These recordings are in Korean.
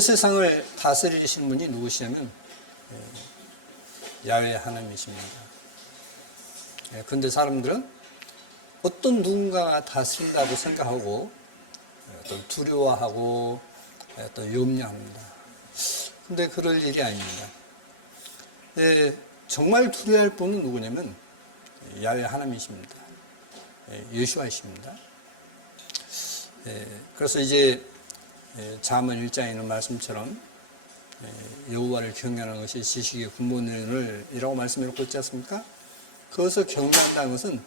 온 세상을 다스리신 분이 누구시냐면 야훼 하나님이십니다. 그런데 사람들은 어떤 누군가가 다스린다고 생각하고 어떤 두려워하고 어떤 염려합니다. 근데 그럴 일이 아닙니다. 정말 두려워할 분은 누구냐면 야훼 하나님이십니다. 여호와이십니다. 그래서 이제 잠언 1장에 있는 말씀처럼 여호와를 경외하는 것이 지식의 근본이라고 말씀해놓고 있지 않습니까? 그것을 경외한다는 것은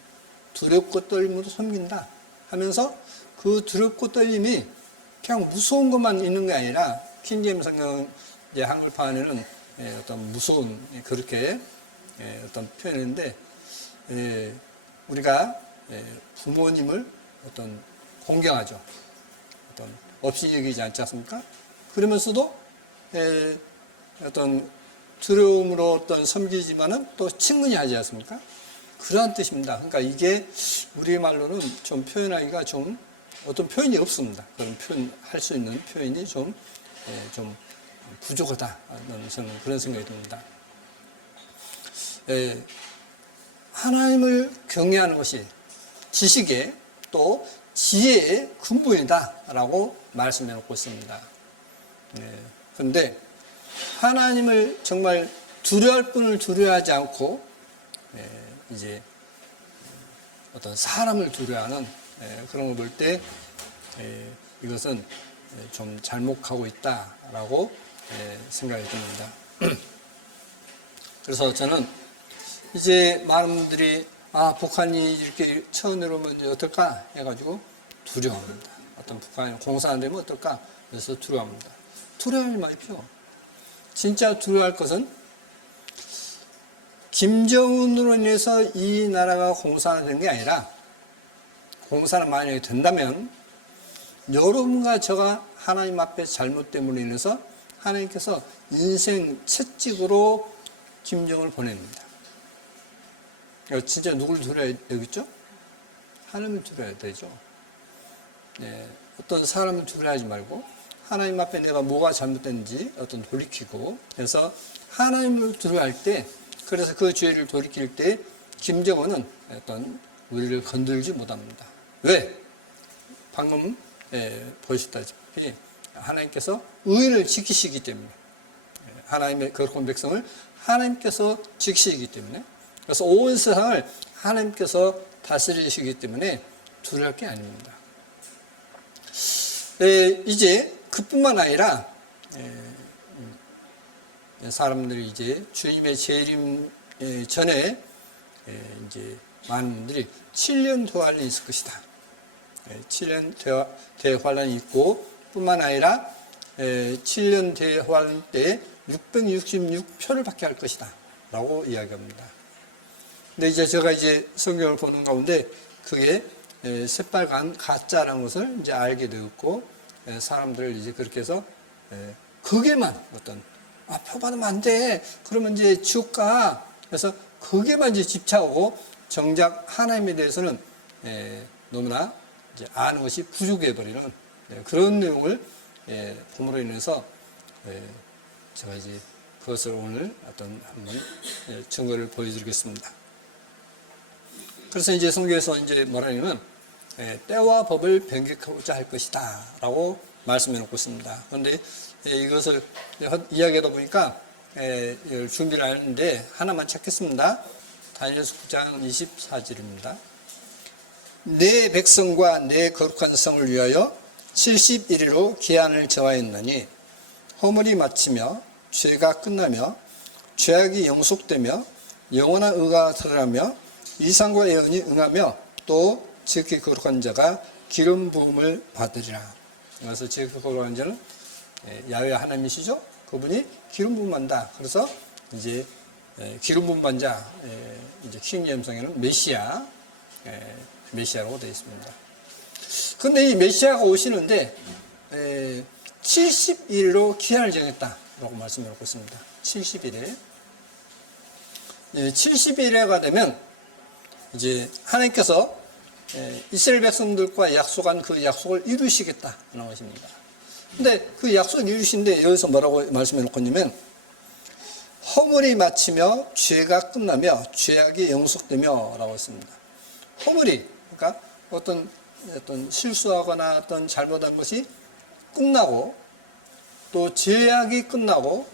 두렵고 떨림으로 섬긴다 하면서 그 두렵고 떨림이 그냥 무서운 것만 있는 게 아니라 킹제임스 성경 한글판에는 어떤 무서운 그렇게 어떤 표현인데 우리가 부모님을 어떤 공경하죠. 어떤 없이 여기지 않지 않습니까? 그러면서도 어떤 두려움으로 어떤 섬기지만은 또 친근히 하지 않습니까? 그러한 뜻입니다. 그러니까 이게 우리 말로는 좀 표현하기가 좀 어떤 표현이 없습니다. 그런 표현할 수 있는 표현이 좀 부족하다는 저는 그런 생각이 듭니다. 하나님을 경외하는 것이 지식의 또 지혜의 근본이다라고 말씀해 놓고 있습니다. 그런데 하나님을 정말 두려워할 분을 두려워하지 않고 이제 어떤 사람을 두려워하는 그런 걸 볼 때 이것은 좀 잘못하고 있다라고 생각이 듭니다. 그래서 저는 이제 많은 분들이 북한이 이렇게 쳐내려오면 어떨까 해가지고 두려워합니다. 어떤 북한이 공사 안 되면 어떨까 그래서 두려워합니다. 두려워하지 마십시오. 진짜 두려워할 것은 김정은으로 인해서 이 나라가 공산화된 게 아니라 공산화 만약에 된다면 여러분과 저가 하나님 앞에 잘못됨으로 인해서 하나님께서 인생 채찍으로 김정은을 보냅니다. 진짜 누굴 두려워야 되겠죠? 하나님을 두려워야 되죠. 어떤 사람을 두려워하지 말고 하나님 앞에 내가 뭐가 잘못됐는지 어떤 돌이키고 그래서 하나님을 두려워할 때 그래서 그 죄를 돌이킬 때 김정은은 어떤 우리를 건들지 못합니다. 왜? 방금 보셨다시피 하나님께서 의를 지키시기 때문에 하나님의 거룩한 백성을 하나님께서 지키시기 때문에 그래서 온 세상을 하나님께서 다스리시기 때문에 두려울 게 아닙니다. 이제 그뿐만 아니라 사람들이 이제 주님의 재림 전에 이제 많은 분들이 7년 대환란이 있을 것이다. 7년 대환란이 있고 뿐만 아니라 7년 대환란 때 666표를 받게 할 것이다. 라고 이야기합니다. 근데 이제 제가 이제 성경을 보는 가운데 그게 새빨간 가짜라는 것을 이제 알게 되었고 사람들을 이제 그렇게 해서 거기에만 어떤 표 받으면 안 돼. 그러면 이제 지옥 가. 그래서 거기에만 이제 집착하고 정작 하나님에 대해서는 너무나 이제 아는 것이 부족해 버리는 그런 내용을 봄으로 인해서 제가 이제 그것을 오늘 어떤 한번 증거를 보여드리겠습니다. 그래서 이제 성경에서 이제 뭐라냐면 때와 법을 변경하고자 할 것이다 라고 말씀해 놓고 있습니다. 그런데 이것을 이야기하다 보니까 준비를 하는데 하나만 찾겠습니다. 다니엘서 9장 24절입니다. 내 백성과 내 거룩한 성을 위하여 71일로 기한을 정하였나니 허물이 마치며 죄가 끝나며 죄악이 영속되며 영원한 의가 드러나며 이상과 예언이 응하며 또 지극히 거룩한 자가 기름 부음을 받으리라. 그래서 지극히 거룩한 자는 야훼 하나님이시죠. 그분이 기름 부음한다. 그래서 이제 기름 부음한 자 이제 킹제임스성에는 메시아라고 되어 있습니다. 그런데 이 메시아가 오시는데 70일로 기한을 정했다라고 말씀을 하고 있습니다. 70일에 70일에가 되면 이제 하나님께서 이스라엘 백성들과 약속한 그 약속을 이루시겠다는 것입니다. 근데 그 약속을 이루신데 여기서 뭐라고 말씀해 놓고 있냐면 허물이 마치며 죄가 끝나며 죄악이 영속되며 라고 했습니다. 허물이 그러니까 어떤 실수하거나 어떤 잘못한 것이 끝나고 또 죄악이 끝나고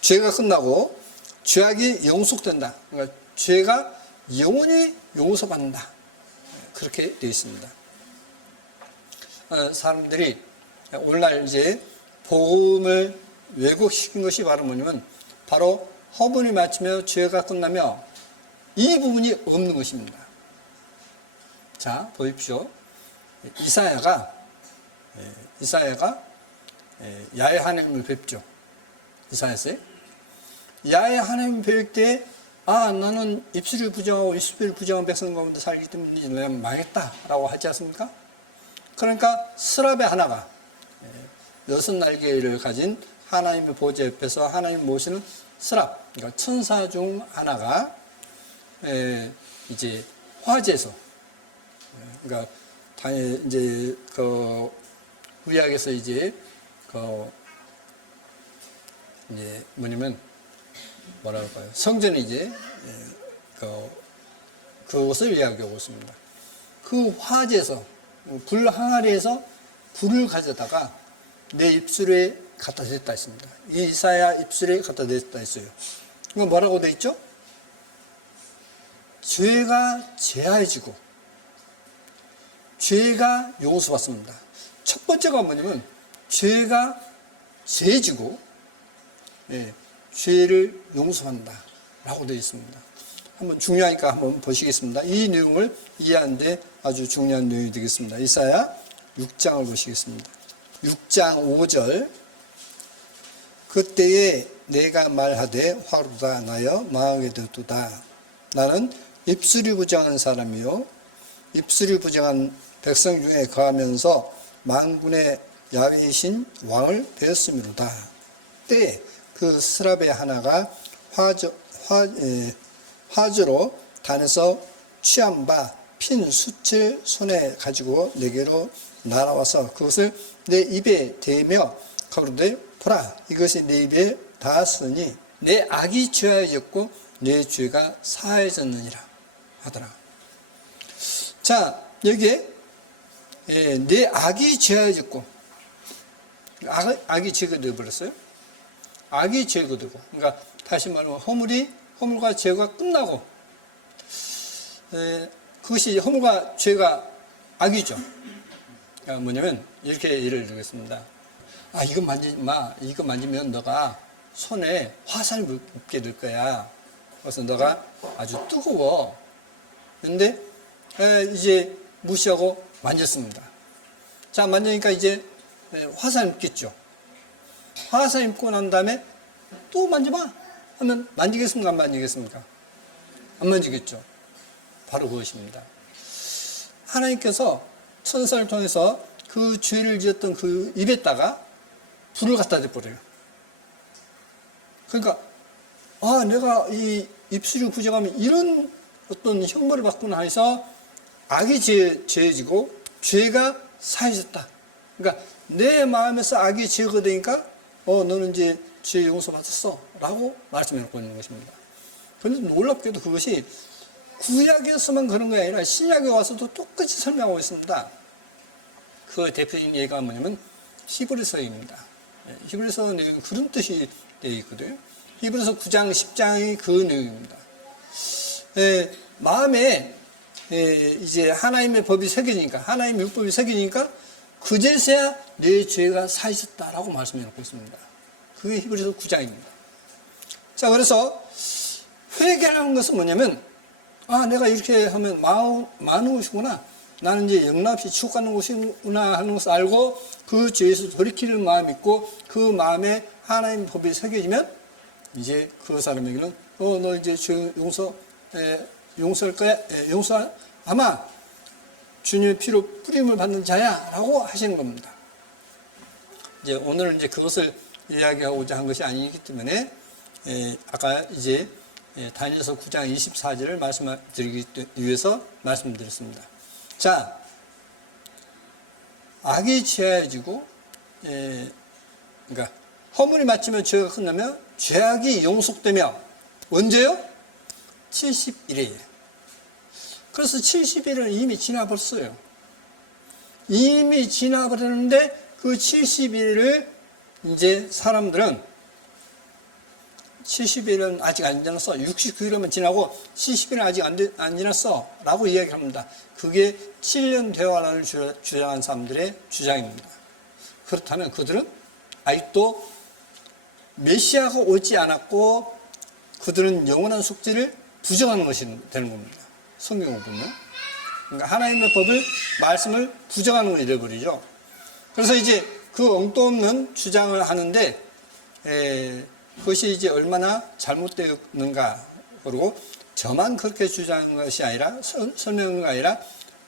죄가 끝나고 죄악이 영속된다. 그러니까 죄가 영원히 용서받는다. 그렇게 되어 있습니다. 사람들이 오늘날 이제 복음을 왜곡시킨 것이 바로 뭐냐면 바로 허물이 마치며 죄가 끝나며 이 부분이 없는 것입니다. 자, 보십시오. 이사야가 야훼 하나님을 뵙죠. 이사야서에 야훼 하나님을 뵐 때 나는 입술을 부정하고 입술을 부정한 백성 가운데 살기 때문에 나는 망했다라고 하지 않습니까? 그러니까 스랍의 하나가 6날개를 가진 하나님의 보좌 옆에서 하나님 모시는 스랍, 그러니까 천사 중 하나가 이제 화제에서, 그러니까 이제 그 구약에서 이제 뭐냐면 뭐라 할까요? 성전에 이제 그것을 이야기하고 있습니다. 그 화제에서 불 항아리에서 불을 가져다가 내 입술에 갖다 댔다 했습니다. 이사야 입술에 갖다 댔다 했어요. 이거 뭐라고 돼 있죠? 죄가 제하해지고 죄가 용서받습니다. 첫 번째가 뭐냐면 죄가 제해지고 죄를 용서한다 라고 되어 있습니다. 한번 중요하니까 한번 보시겠습니다. 이 내용을 이해하는데 아주 중요한 내용이 되겠습니다. 이사야 6장을 보시겠습니다. 6장 5절 그때에 내가 말하되 화로다 나여 망하게 되었도다. 나는 입술이 부정한 사람이요 입술이 부정한 백성 중에 거하면서 만군의 야훼이신 왕을 배웠음이로다. 때에 그 스랍의 하나가 화주로 단에서 취한 바 핀 숯을 손에 가지고 내게로 날아와서 그것을 내 입에 대며 가로되 보라 이것이 내 입에 닿았으니 내 악이 죄하여졌고 내 죄가 사해졌느니라 하더라. 자, 여기에 내 악이 죄하여졌고 악이 제거되어 버렸어요. 악이 제거되고, 그러니까 다시 말하면 허물과 죄가 끝나고 그것이 허물과 죄가 악이죠. 그러니까 뭐냐면 이렇게 예를 들겠습니다. 이거 만지지 마. 이거 만지면 너가 손에 화살 묻게 될 거야. 그래서 너가 아주 뜨거워. 근데 이제 무시하고 만졌습니다. 자, 만지니까 이제 화살 묻겠죠. 화살 입고 난 다음에 또 만져봐 하면 만지겠습니까? 안 만지겠습니까? 안 만지겠죠. 바로 그것입니다. 하나님께서 천사를 통해서 그 죄를 지었던 그 입에다가 불을 갖다 대버려요. 그러니까 내가 이 입술이 부정하면 이런 어떤 형벌을 받구나 해서 악이 죄해지고 죄가 사해졌다. 그러니까 내 마음에서 악이 제거되니까 너는 이제 죄 용서받았어 라고 말씀해놓고 있는 것입니다. 그런데 놀랍게도 그것이 구약에서만 그런 게 아니라 신약에 와서도 똑같이 설명하고 있습니다. 그 대표적인 예가 뭐냐면 히브리서입니다. 히브리서 내용은 그런 뜻이 되어 있거든요. 히브리서 9장 10장이 그 내용입니다. 마음에 이제 하나님의 법이 새겨지니까 하나님의 율법이 새겨지니까 그제서야 내 죄가 사해졌다라고 말씀해 놓고 있습니다. 그게 히브리서 9장입니다. 자, 그래서 회개라는 것은 뭐냐면 내가 이렇게 하면 많은 것이구나. 나는 이제 영락없이 지옥 가는 것이구나 하는 것을 알고 그 죄에서 돌이키는 마음이 있고 그 마음에 하나님의 법이 새겨지면 이제 그 사람에게는 너 이제 죄 용서할 거야. 아마 주님의 피로 뿌림을 받는 자야 라고 하시는 겁니다. 이제 오늘은 이제 그것을 이야기하고자 한 것이 아니기 때문에 아까 이제 다니엘서 9장 24절을 말씀드리기 위해서 말씀드렸습니다. 자, 악이 취하여지고, 그러니까 허물이 맞추면 죄가 끝나면 죄악이 용속되며 언제요? 70일이에요. 그래서 70일은 이미 지나버렸어요. 이미 지나버렸는데 그 70일을 이제 사람들은 70일은 아직 안 지났어. 69일은 지나고 70일은 아직 안 지났어. 라고 이야기를 합니다. 그게 7년 대환란을 주장한 사람들의 주장입니다. 그렇다면 그들은 아직도 메시아가 오지 않았고 그들은 영원한 속죄를 부정하는 것이 되는 겁니다. 성경을 보면. 그러니까 하나님의 법을, 말씀을 부정하는 걸 잃어버리죠. 그래서 이제 그 엉뚱 없는 주장을 하는데, 그것이 이제 얼마나 잘못되었는가. 그리고 저만 그렇게 주장한 것이 아니라, 설명한 게 아니라,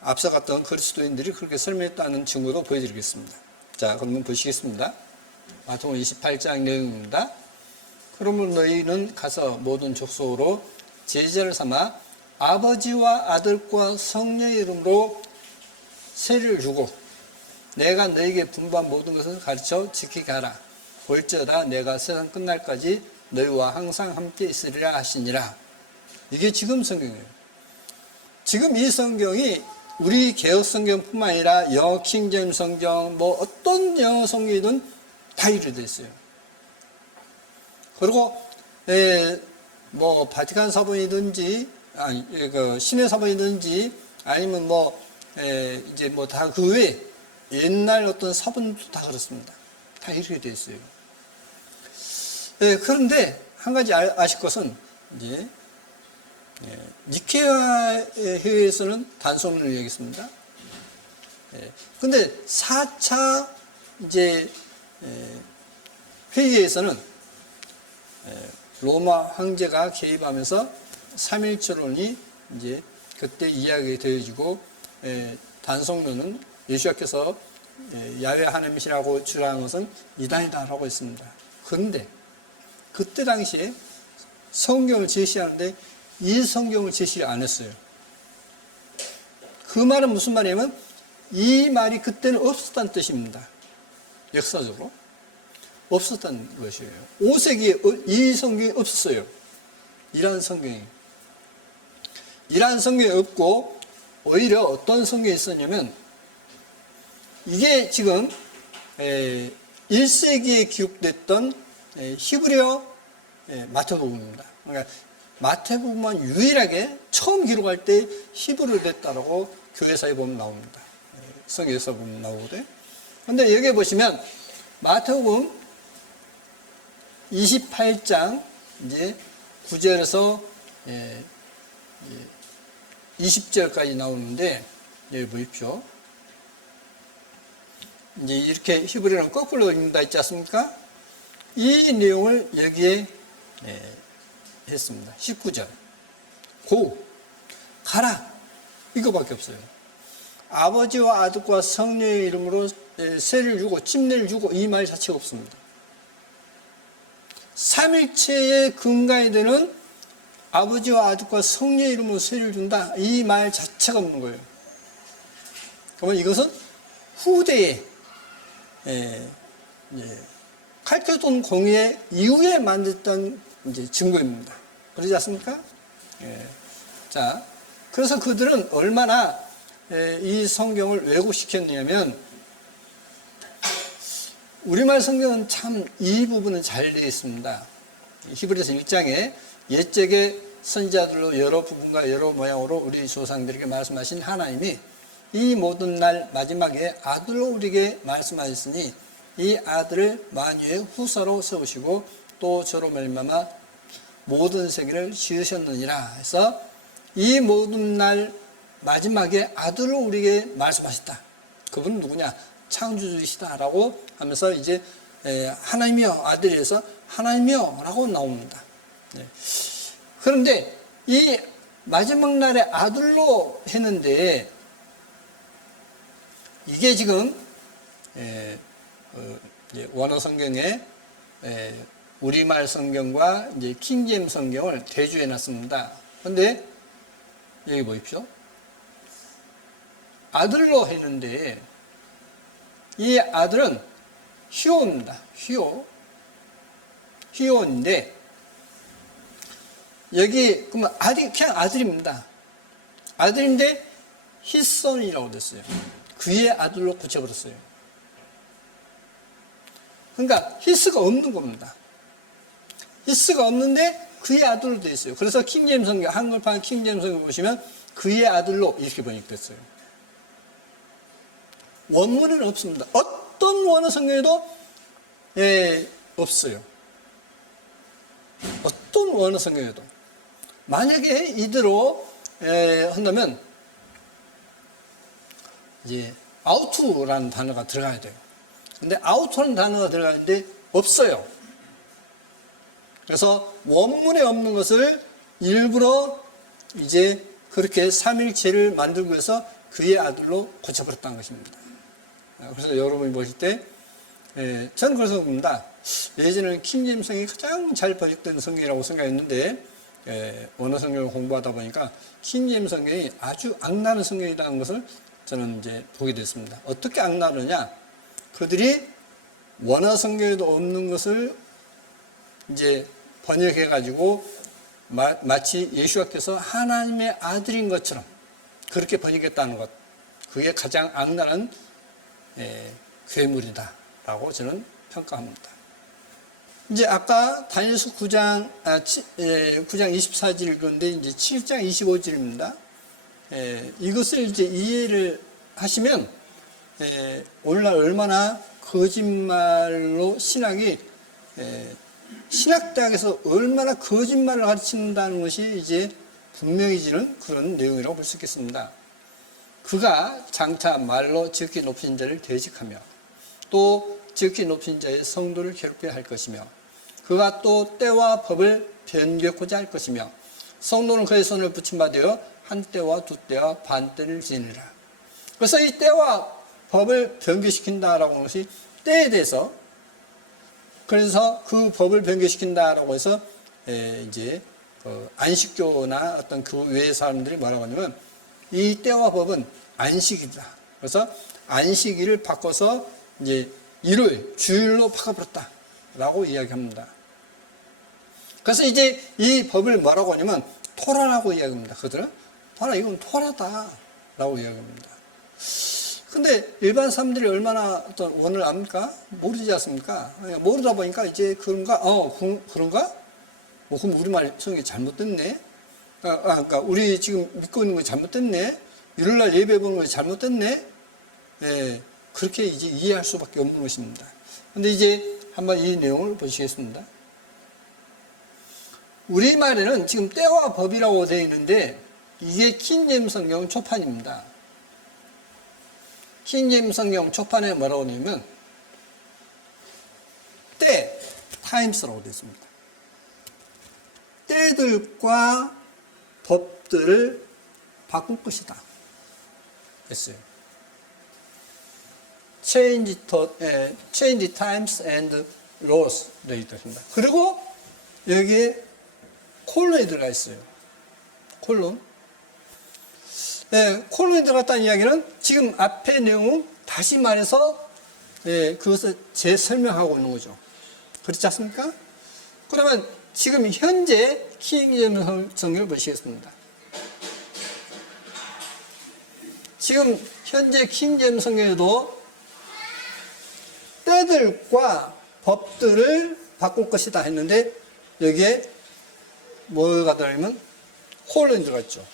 앞서 갔던 그리스도인들이 그렇게 설명했다는 증거도 보여드리겠습니다. 자, 그러면 보시겠습니다. 마태복음 28장 내용입니다. 그러면 너희는 가서 모든 족속으로 제자를 삼아 아버지와 아들과 성령의 이름으로 세례를 주고 내가 너희에게 분부한 모든 것을 가르쳐 지키게 하라. 볼지어다 내가 세상 끝날까지 너희와 항상 함께 있으리라 하시니라. 이게 지금 성경이에요. 지금 이 성경이 우리 개혁 성경뿐만 아니라 영어 킹제임 성경, 뭐 어떤 영어 성경이든 다 이루어져 있어요. 그리고 뭐 바티칸 사본이든지 아니 그 신의 사본이든지 아니면 뭐 이제 뭐 다 그 외에 옛날 어떤 사본도 다 그렇습니다. 다 이렇게 되어 있어요. 그런데 한 가지 아실 것은 이제 니케아 회의에서는 단성을 얘기했습니다. 근데 4차 이제 회의에서는 로마 황제가 개입하면서 삼일체론이 이제 그때 이야기가 되어지고 단성론은 예수께서 야훼 하나님이시라고 주장한 것은 이단이다라고 했습니다. 그런데 그때 당시에 성경을 제시하는데 이 성경을 제시를 안 했어요. 그 말은 무슨 말이냐면 이 말이 그때는 없었다는 뜻입니다. 역사적으로 없었다는 것이에요. 5세기에 이 성경이 없었어요. 이란 성경이 없고 오히려 어떤 성경이 있었냐면 이게 지금 1세기에 기록됐던 히브리어 마태복음입니다. 그러니까 마태복음만 유일하게 처음 기록할 때 히브리어로 됐다라고 교회사에 보면 나옵니다. 성경에서 보면 나오거든요. 그런데 여기 보시면 마태복음 28장 이제 9절에서 20절까지 나오는데 여기 보십시오. 이제 이렇게 히브리어는 거꾸로 읽는다 있지 않습니까? 이 내용을 여기에 했습니다. 19절. 가라. 이거밖에 없어요. 아버지와 아들과 성령의 이름으로 세를 주고 침례를 주고 이 말 자체가 없습니다. 삼일체의 근간이 되는 아버지와 아들과 성령의 이름으로 세를 준다. 이 말 자체가 없는 거예요. 그러면 이것은 후대에 칼케돈 공의 이후에 만들었던 이제 증거입니다. 그러지 않습니까? 자, 그래서 그들은 얼마나 이 성경을 왜곡시켰냐면 우리말 성경은 참 이 부분은 잘 되어 있습니다. 히브리서 1장에 옛적의 선지자들로 여러 부분과 여러 모양으로 우리 조상들에게 말씀하신 하나님이 이 모든 날 마지막에 아들로 우리에게 말씀하셨으니 이 아들을 만유의 후사로 세우시고 또 저로 말미암아 모든 세계를 지으셨느니라 해서 이 모든 날 마지막에 아들로 우리에게 말씀하셨다. 그분은 누구냐? 창조주이시다라고 하면서 이제 하나님이여 아들에서 하나님이여 라고 나옵니다. 그런데 이 마지막 날에 아들로 했는데 이게 지금 원어 성경에 우리말 성경과 이제 킹제임 성경을 대조해 놨습니다. 그런데 여기 보십시오. 아들로 했는데 이 아들은 히오입니다. 히오인데, 여기, 그러면 그냥 아들입니다. 아들인데, 히손이라고 됐어요. 그의 아들로 고쳐버렸어요. 그러니까, 히스가 없는 겁니다. 히스가 없는데, 그의 아들로 되어 있어요. 그래서 킹제임스 성경, 한글판 킹제임스 성경 보시면, 그의 아들로 이렇게 번역됐어요. 원문에는 없습니다. 어떤 원어 성경에도 없어요. 어떤 원어 성경에도. 만약에 이대로 한다면 이제 아우트라는 단어가 들어가야 돼요. 근데 아우트라는 단어가 들어가는데 없어요. 그래서 원문에 없는 것을 일부러 이제 그렇게 삼일체를 만들기 위해서 그의 아들로 고쳐버렸다는 것입니다. 그래서 여러분이 보실 때 저는 그래서 봅니다. 예전에는 킹제임스 성경이 가장 잘 번역된 성경이라고 생각했는데 원어 성경을 공부하다 보니까 킹제임스 성경이 아주 악랄한 성경이라는 것을 저는 이제 보게 됐습니다. 어떻게 악랄하냐? 그들이 원어 성경에도 없는 것을 이제 번역해 가지고 마치 예수께서 하나님의 아들인 것처럼 그렇게 번역했다는 것, 그게 가장 악랄한 괴물이다라고 저는 평가합니다. 이제 아까 다니엘서 9장 24절 읽었는데 이제 7장 25절입니다. 이것을 이제 이해를 하시면 오늘날 얼마나 거짓말로 신학대학에서 얼마나 거짓말을 가르친다는 것이 이제 분명해지는 그런 내용이라고 볼 수 있겠습니다. 그가 장차 말로 지극히 높으신 자를 대적하며 또 지극히 높으신 자의 성도를 괴롭게 할 것이며 그가 또 때와 법을 변개코자 할 것이며 성도는 그의 손을 붙임받아 한 때와 두 때와 반 때를 지니라. 그래서 이 때와 법을 변개시킨다라고 하는 것이 때에 대해서, 그래서 그 법을 변개시킨다라고 해서 이제 안식교나 어떤 그 외의 사람들이 뭐라고 하냐면 이 때와 법은 안식이다. 그래서 안식일을 바꿔서 이제 일요일, 주일로 바꿔버렸다라고 이야기합니다. 그래서 이제 이 법을 뭐라고 하냐면 토라라고 이야기합니다. 그들은 토라, 이건 토라다라고 이야기합니다. 근데 일반 사람들이 얼마나 어떤 원을 압니까? 모르지 않습니까? 모르다 보니까 이제 그런가? 그런가? 그럼 우리말 성경이 잘못됐네? 그러니까 우리 지금 믿고 있는 거 잘못됐네? 일요일날 예배 보는 거 잘못됐네? 그렇게 이제 이해할 수밖에 없는 것입니다. 근데 이제 한번 이 내용을 보시겠습니다. 우리말에는 지금 때와 법이라고 되어 있는데 이게 킹제임스 성경 초판입니다. 킹제임스 성경 초판에 뭐라고 하냐면 때, 타임스라고 되어 있습니다. 때들과 법들을 바꿀 것이다 했어요. Change times and laws 되어 있습니다. 그리고 여기에 콜론이 들어가 있어요. 콜론. 콜론이 들어갔다는 이야기는 지금 앞의 내용은 다시 말해서 그것을 재설명하고 있는 거죠. 그렇지 않습니까? 그러면 지금 현재 킹제임스 성경을 보시겠습니다. 지금 현재 킹제임스 성경에도 때들과 법들을 바꿀 것이다 했는데 여기에 뭐가 들어가면 콜론이 들어갔죠.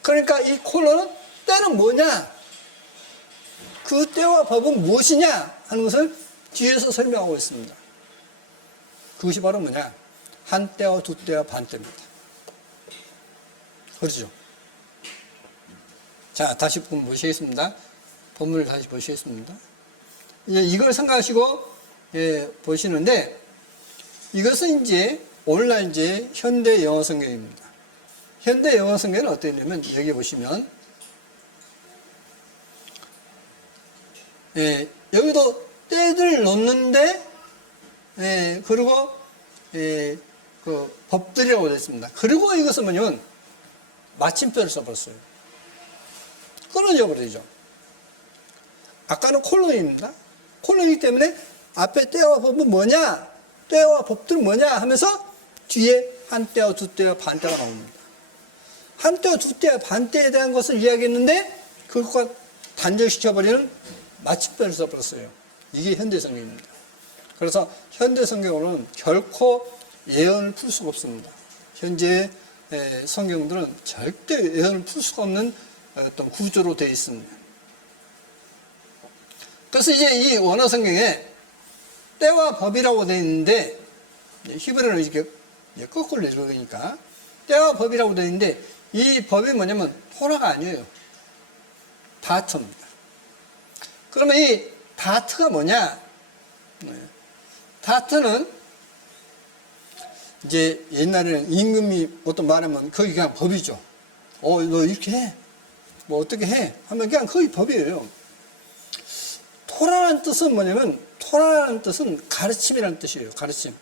그러니까 이 콜론은 때는 뭐냐? 그 때와 법은 무엇이냐? 하는 것을 뒤에서 설명하고 있습니다. 그것이 바로 뭐냐? 한 때와 두 때와 반 때입니다. 그렇죠? 자, 다시 보시겠습니다. 본문을 다시 보시겠습니다. 이제 이걸 생각하시고 보시는데 이것은 이제 오늘날 이제 현대 영어 성경입니다. 현대 영어 성경은 어떠냐면 여기 보시면 여기도 때를 놓는데 그리고 그 법들이라고 되어 있습니다. 그리고 이것은 뭐냐면 마침표를 써버렸어요. 끊어져 버리죠. 아까는 콜론입니다. 콜론이기 때문에 앞에 때와 법은 뭐냐? 때와 법들은 뭐냐? 하면서 뒤에 한 때와 두 때와 반 때가 나옵니다. 한 때와 두 때와 반 때에 대한 것을 이야기했는데 그것과 단절시켜버리는 마침표를 써버렸어요. 이게 현대 성경입니다. 그래서 현대 성경으로는 결코 예언을 풀 수가 없습니다. 현재 성경들은 절대 예언을 풀 수가 없는 어떤 구조로 되어 있습니다. 그래서 이제 이 원어 성경에 때와 법이라고 되어 있는데, 히브리어는 이렇게 거꾸로 읽으니까 때와 법이라고 되어 있는데, 이 법이 뭐냐면 토라가 아니에요. 다트입니다. 그러면 이 다트가 뭐냐? 다트는 이제 옛날에는 임금이 어떤 말하면 그게 그냥 법이죠. 너 이렇게 해. 뭐 어떻게 해. 하면 그냥 거의 법이에요. 토라라는 뜻은 뭐냐면, 토라라는 뜻은 가르침이라는 뜻이에요. 가르침.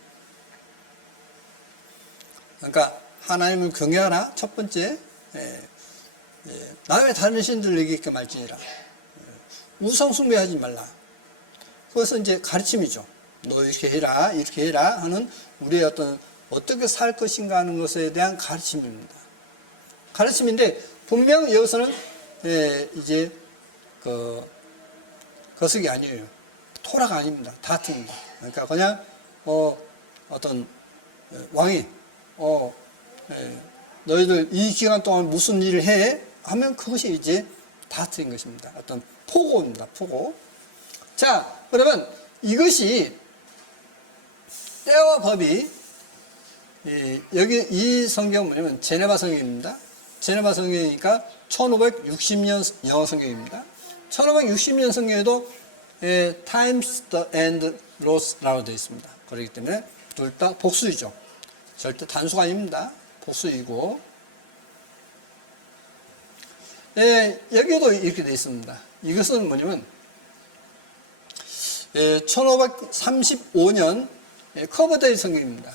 그러니까 하나님을 경외하라. 첫 번째, 남의 다른 신들을 얘기하게 말지니라. 우상 숭배하지 말라. 그것은 이제 가르침이죠. 너 이렇게 해라, 이렇게 해라 하는 우리의 어떻게 살 것인가 하는 것에 대한 가르침입니다. 가르침인데 분명 여기서는 이제 거석이 아니에요. 토라가 아닙니다. 다트입니다. 그러니까 그냥 어떤 왕이 너희들 이 기간 동안 무슨 일을 해? 하면 그것이 이제 다트인 것입니다. 어떤 포고입니다. 포고. 자, 그러면 이것이 때와 법이 여기 이 성경은 뭐냐면 제네바 성경입니다. 제네바 성경이니까 1560년 영어 성경입니다. 1560년 성경에도 times the and loss라고 되어 있습니다. 그렇기 때문에 둘 다 복수이죠. 절대 단수가 아닙니다. 복수이고, 여기에도 이렇게 되어 있습니다. 이것은 뭐냐면 1535년 커버데이 성경입니다.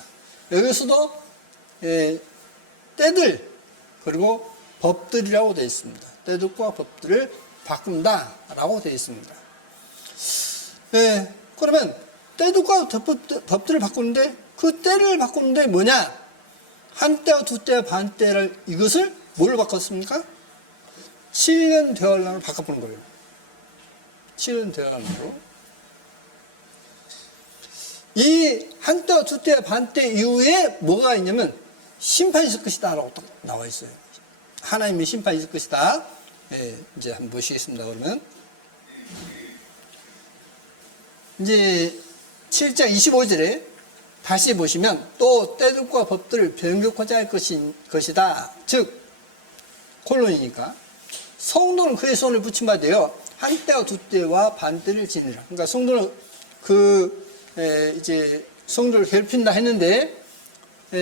여기서도 때들 그리고 법들이라고 되어 있습니다. 때들과 법들을 바꾼다라고 되어 있습니다. 그러면 때들과 법들을 바꾸는데 그 때를 바꾸는데 뭐냐? 한 때와 두 때와 반 때를 이것을 뭘로 바꿨습니까? 7년 대환란으로 바꿔보는 거예요. 7년 대환란으로. 이 한 때와 두 때와 반 때 이후에 뭐가 있냐면 심판이 있을 것이다 라고 딱 나와 있어요. 하나님의 심판이 있을 것이다. 이제 한번 보시겠습니다. 그러면 이제 7장 25절에 다시 보시면 또 때들과 법들을 변경하자 할 것이다. 즉 콜론이니까 성도는 그의 손을 붙임 바 되어 한 때와 두 때와 반 때를 지니라. 그러니까 성도는 이제 성도를 괴롭힌다 했는데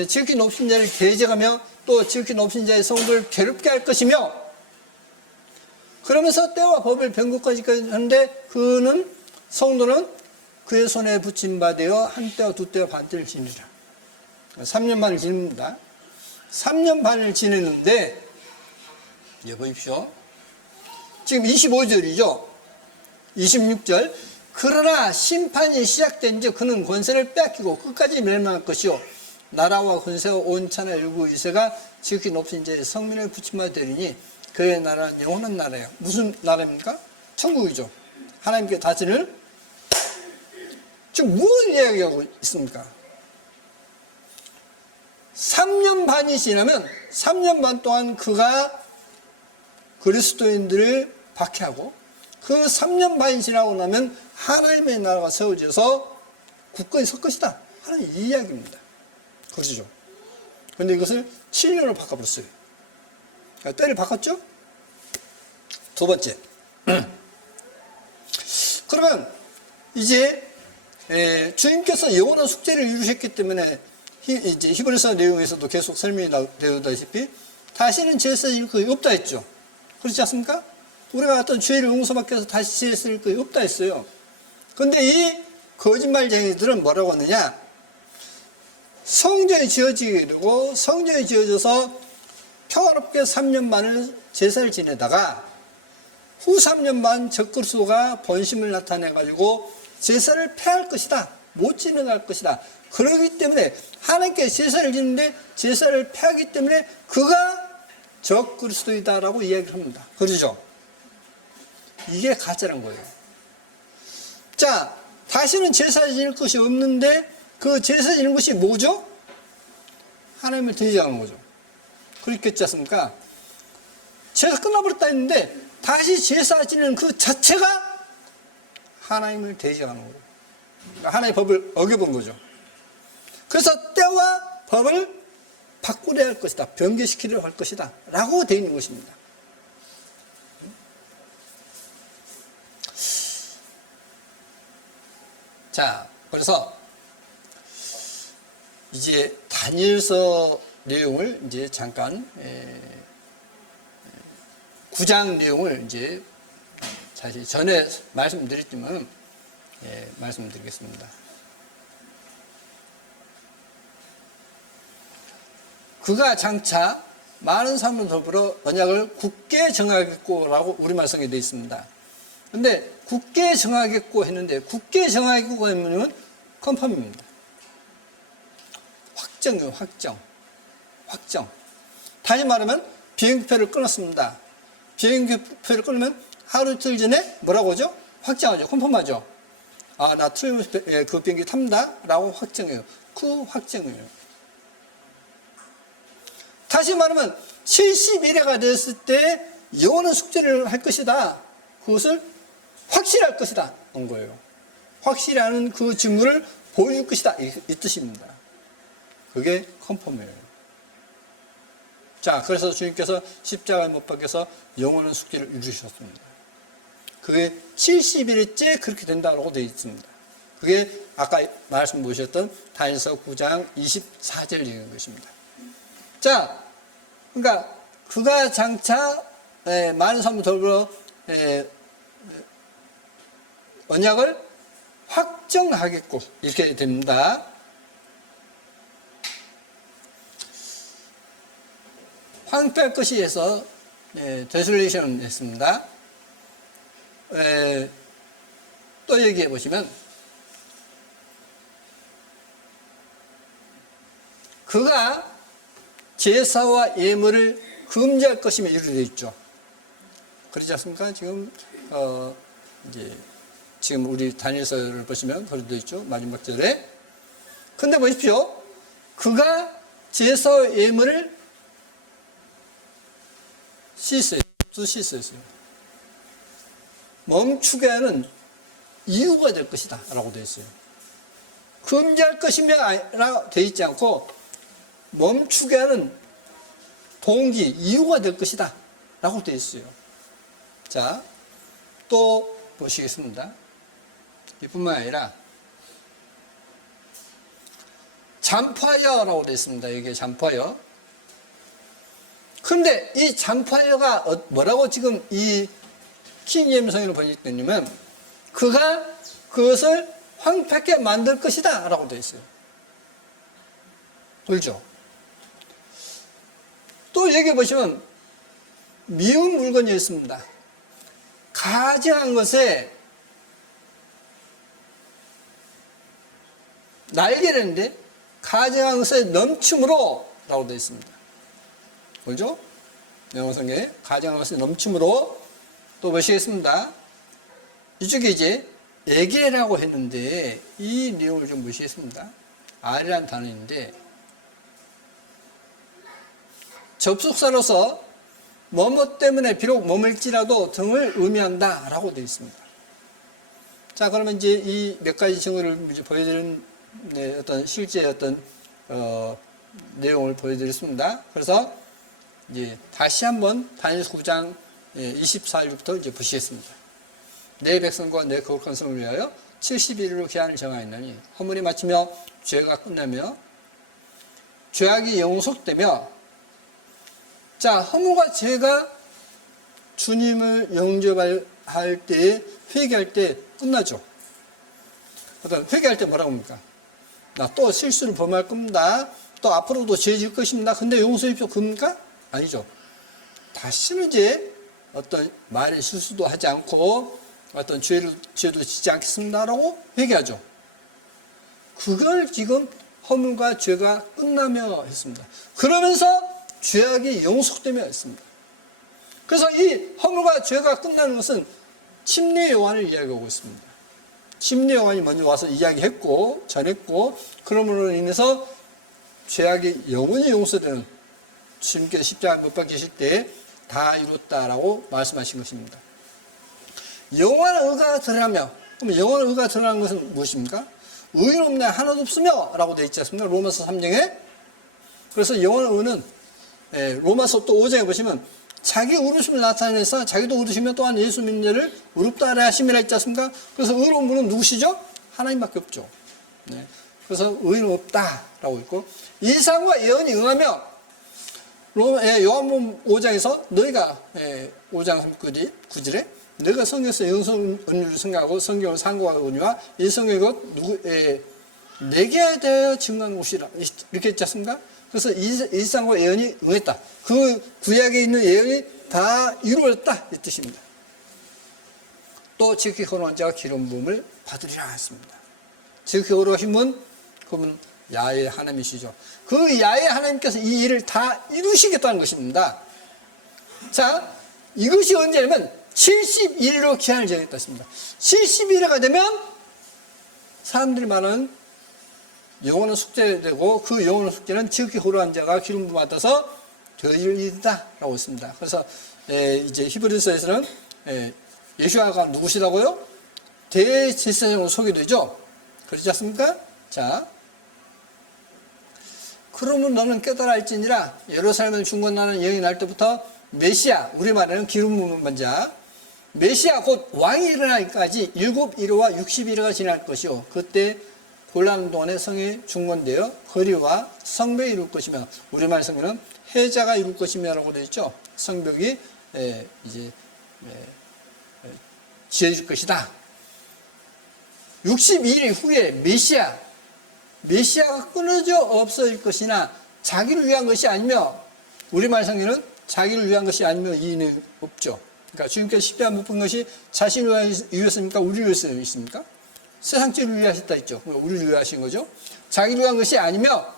지극히 높은 자를 대적하며 또 지극히 높은 자의 성도를 괴롭게 할 것이며, 그러면서 때와 법을 변국까지 하는데 그는 성도는 그의 손에 붙임 바 되어 한 때와 두 때와 반 때를 지니라. 3년 반을 지냅니다. 3년 반을 지내는데 보십시오. 지금 25절이죠. 26절. 그러나 심판이 시작된 즉 그는 권세를 빼앗기고 끝까지 멸망할 것이요 나라와 권세와 온 천하 일구 이세가 지극히 높은 자의 성민을 붙임 바 되리니 그의 나라는 영원한 나라예요. 무슨 나라입니까? 천국이죠. 하나님께 다스릴. 지금 무엇을 이야기하고 있습니까? 3년 반이 지나면 3년 반 동안 그가 그리스도인들을 박해하고 그 3년 반이 지나고 나면 하나님의 나라가 세워져서 굳건히 설 것이다 하는 이 이야기입니다. 그러시죠? 그런데 이것을 7년으로 바꿔버렸어요. 그러니까 때를 바꿨죠? 두 번째. 그러면 이제 주님께서 영원한 숙제를 이루셨기 때문에 이제 히브리서 내용에서도 계속 설명이 되어다시피 다시는 죄에서 일 것이 없다 했죠. 그렇지 않습니까? 우리가 어떤 죄를 용서받기 위해서 다시 죄에서 일 것이 없다 했어요. 그런데 이 거짓말쟁이들은 뭐라고 하느냐? 성전이 지어지게 되고 성전이 지어져서 평화롭게 3년 반을 제사를 지내다가 후 3년만 적그리스도가 본심을 나타내 가지고 제사를 폐할 것이다. 못 지내갈 것이다. 그러기 때문에 하나님께 제사를 지는데 제사를 폐하기 때문에 그가 적그리스도이다라고 이야기를 합니다. 그러죠? 이게 가짜란 거예요. 자, 다시는 제사 지낼 것이 없는데 그 제사 지는 것이 뭐죠? 하나님을 대적하는 거죠. 그렇겠지 않습니까? 제사 끝나버렸다 했는데 다시 제사 지내는 그 자체가 하나님을 대적하는 거예요. 그러니까 하나님의 법을 어겨본 거죠. 그래서 때와 법을 바꾸려 할 것이다. 변개시키려 할 것이다. 라고 되어 있는 것입니다. 자, 그래서 이제 다니엘서 내용을 이제 잠깐 9장 내용을 이제 사실 전에 말씀드렸지만 말씀드리겠습니다. 그가 장차 많은 사람을 더불어 언약을 굳게 정하겠고라고 우리말 성에 되어 있습니다. 근데 굳게 정하겠고 했는데 굳게 정하겠고 하면 컨펌입니다. 확정이요, 확정. 다시 말하면 비행기표를 끊었습니다. 비행기표를 끊으면 하루 이틀 전에 뭐라고 하죠? 확정하죠. 컨펌하죠. 아, 나 틀림없이 그 비행기 탑니다. 라고 확정해요. 그 확정이에요. 다시 말하면 71회가 됐을 때 영원한 숙제를 할 것이다. 그것을 확실할 것이다. 온 거예요. 확실하는 그 증거를 보일 것이다. 이 뜻입니다. 그게 컨펌이에요. 자, 그래서 주님께서 십자가에 못 박혀서 영원한 숙제를 이루셨습니다. 그게 70일째 그렇게 된다고 되어 있습니다. 그게 아까 말씀 보셨던 다니엘서 9장 24절 얘기한 것입니다. 자, 그러니까 그가 장차 많은 사람을 더불어 언약을 확정하겠고 이렇게 됩니다. 황폐할 것이 해서 데솔레이션 했습니다. 또 얘기해 보시면 그가 제사와 예물을 금지할 것이며 이렇게 되어 있죠. 그렇지 않습니까? 지금 이제 지금 우리 다니엘서를 보시면 그렇게 되어 있죠. 마지막 절에. 근데 보십시오. 그가 제사와 예물을 씻었어요. 멈추게 하는 이유가 될 것이다 라고 되어 있어요. 금지할 것이며 되어 있지 않고 멈추게 하는 동기, 이유가 될 것이다 라고 되어 있어요. 자, 또 보시겠습니다. 이뿐만 아니라 잠파여라고 되어 있습니다. 이게 잠파여. 근데 이 잠파여가 뭐라고 지금 이 킹제임스 성경으로 번역됐냐면 그가 그것을 황폐하게 만들 것이다 라고 되어 있어요. 그렇죠? 또 여기 보시면 미운 물건이 있습니다. 가증한 것에 날개라는데 가증한 것에 넘침으로 라고 되어 있습니다. 그렇죠? 영어성에 가증한 것에 넘침으로 또 보시겠습니다. 이쪽에 이제 에게라고 했는데 이 내용을 좀 보시겠습니다. R이라는 단어인데 접속사로서 뭐뭐 때문에 비록 머물지라도 등을 의미한다 라고 되어 있습니다. 자, 그러면 이제 이 몇 가지 증거를 이제 보여드리는 어떤 실제 어떤 내용을 보여드렸습니다. 그래서 이제 다시 한번 다니엘서 9장 24절부터 이제 보시겠습니다. 내 백성과 내 거룩한 성을 위하여 70일로 기한을 정하였나니 허물이 마치며 죄가 끝나며 죄악이 영속되며 자, 허물과 죄가 주님을 영접할 때 회개할 때 끝나죠. 어떤 회개할 때 뭐라고 합니까? 나 또 실수를 범할 겁니다. 또 앞으로도 죄 지을 것입니다. 근데 용서해 주십시오. 그럽니까? 아니죠. 다시는 이제 어떤 말의 실수도 하지 않고 어떤 죄도 짓지 않겠습니다라고 회개하죠. 그걸 지금 허물과 죄가 끝나며 했습니다. 그러면서 죄악이 영속되며 했습니다. 그래서 이 허물과 죄가 끝나는 것은 침례 요한을 이야기하고 있습니다. 침례 요한이 먼저 와서 이야기했고 전했고 그러므로 인해서 죄악이 영원히 용서되는 주님께서 십자가 못 박히실 때 다 이뤘다라고 말씀하신 것입니다. 영원한 의가 드러나며, 그럼 영원한 의가 드러나는 것은 무엇입니까? 의인 없네 하나도 없으며 라고 되어 있지 않습니까? 로마서 3장에. 그래서 영원한 의는 로마서 또 5장에 보시면 자기 의로움을 나타내서 자기도 의로우시며 또한 예수 믿는 자를 의롭다 하라 하심이라 했지 않습니까? 그래서 의로운 분은 누구시죠? 하나님밖에 없죠. 네. 그래서 의인 없다라고 있고 이상과 예언이 응하며 요한복음 5장에서 너희가 5장 9절에 너희가 성경에서 영성 은유를 생각하고 성경을 상고하거니와 이 성경이 곧 내게 대하여 증거하는 것이라 이렇게 했지 않습니까? 그래서 이상과 예언이 응했다. 그 구약에 있는 예언이 다 이루어졌다 이 뜻입니다. 또 지극히 거룩한 자가 기름 부음을 받으리라 했습니다. 지극히 거룩하신 분 그분 야훼 하나님이시죠. 그 야훼 하나님께서 이 일을 다 이루시겠다는 것입니다. 자, 이것이 언제냐면 70일로 기한을 정했다 했습니다. 70일가 되면 사람들이 말하는 영원한 숙제되고 그 영원한 숙제는 지극히 거룩한 자가 기름 부음 받아서 되어질 일이다 라고 했습니다. 그래서 이제 히브리서에서는 예수아가 누구시라고요? 대제사장으로 소개되죠. 그렇지 않습니까? 자, 그러면 너는 깨달아 알지니라 예루살렘을 중건하는 여인이 날 때부터 메시아, 우리말에는 기름 부음 받은 자 메시아 곧 왕이 일어나기까지 7일과 60일가 지날 것이요 그때 곤란 동안에 성이 중건되어 거리와 성벽이 이룰 것이며 우리말 성경은 해자가 이룰 것이며라고 되어 있죠. 성벽이 이제 지어질 것이다. 62일 후에 메시아가 끊어져 없어질 것이나 자기를 위한 것이 아니며 우리말 성경은 자기를 위한 것이 아니며 이의는 없죠. 그러니까 주님께서 십자가 못 본 것이 자신을 위하였습니까? 우리를 위하였습니까? 세상죄를 위하셨다 했죠. 우리를 위하신 거죠. 자기를 위한 것이 아니며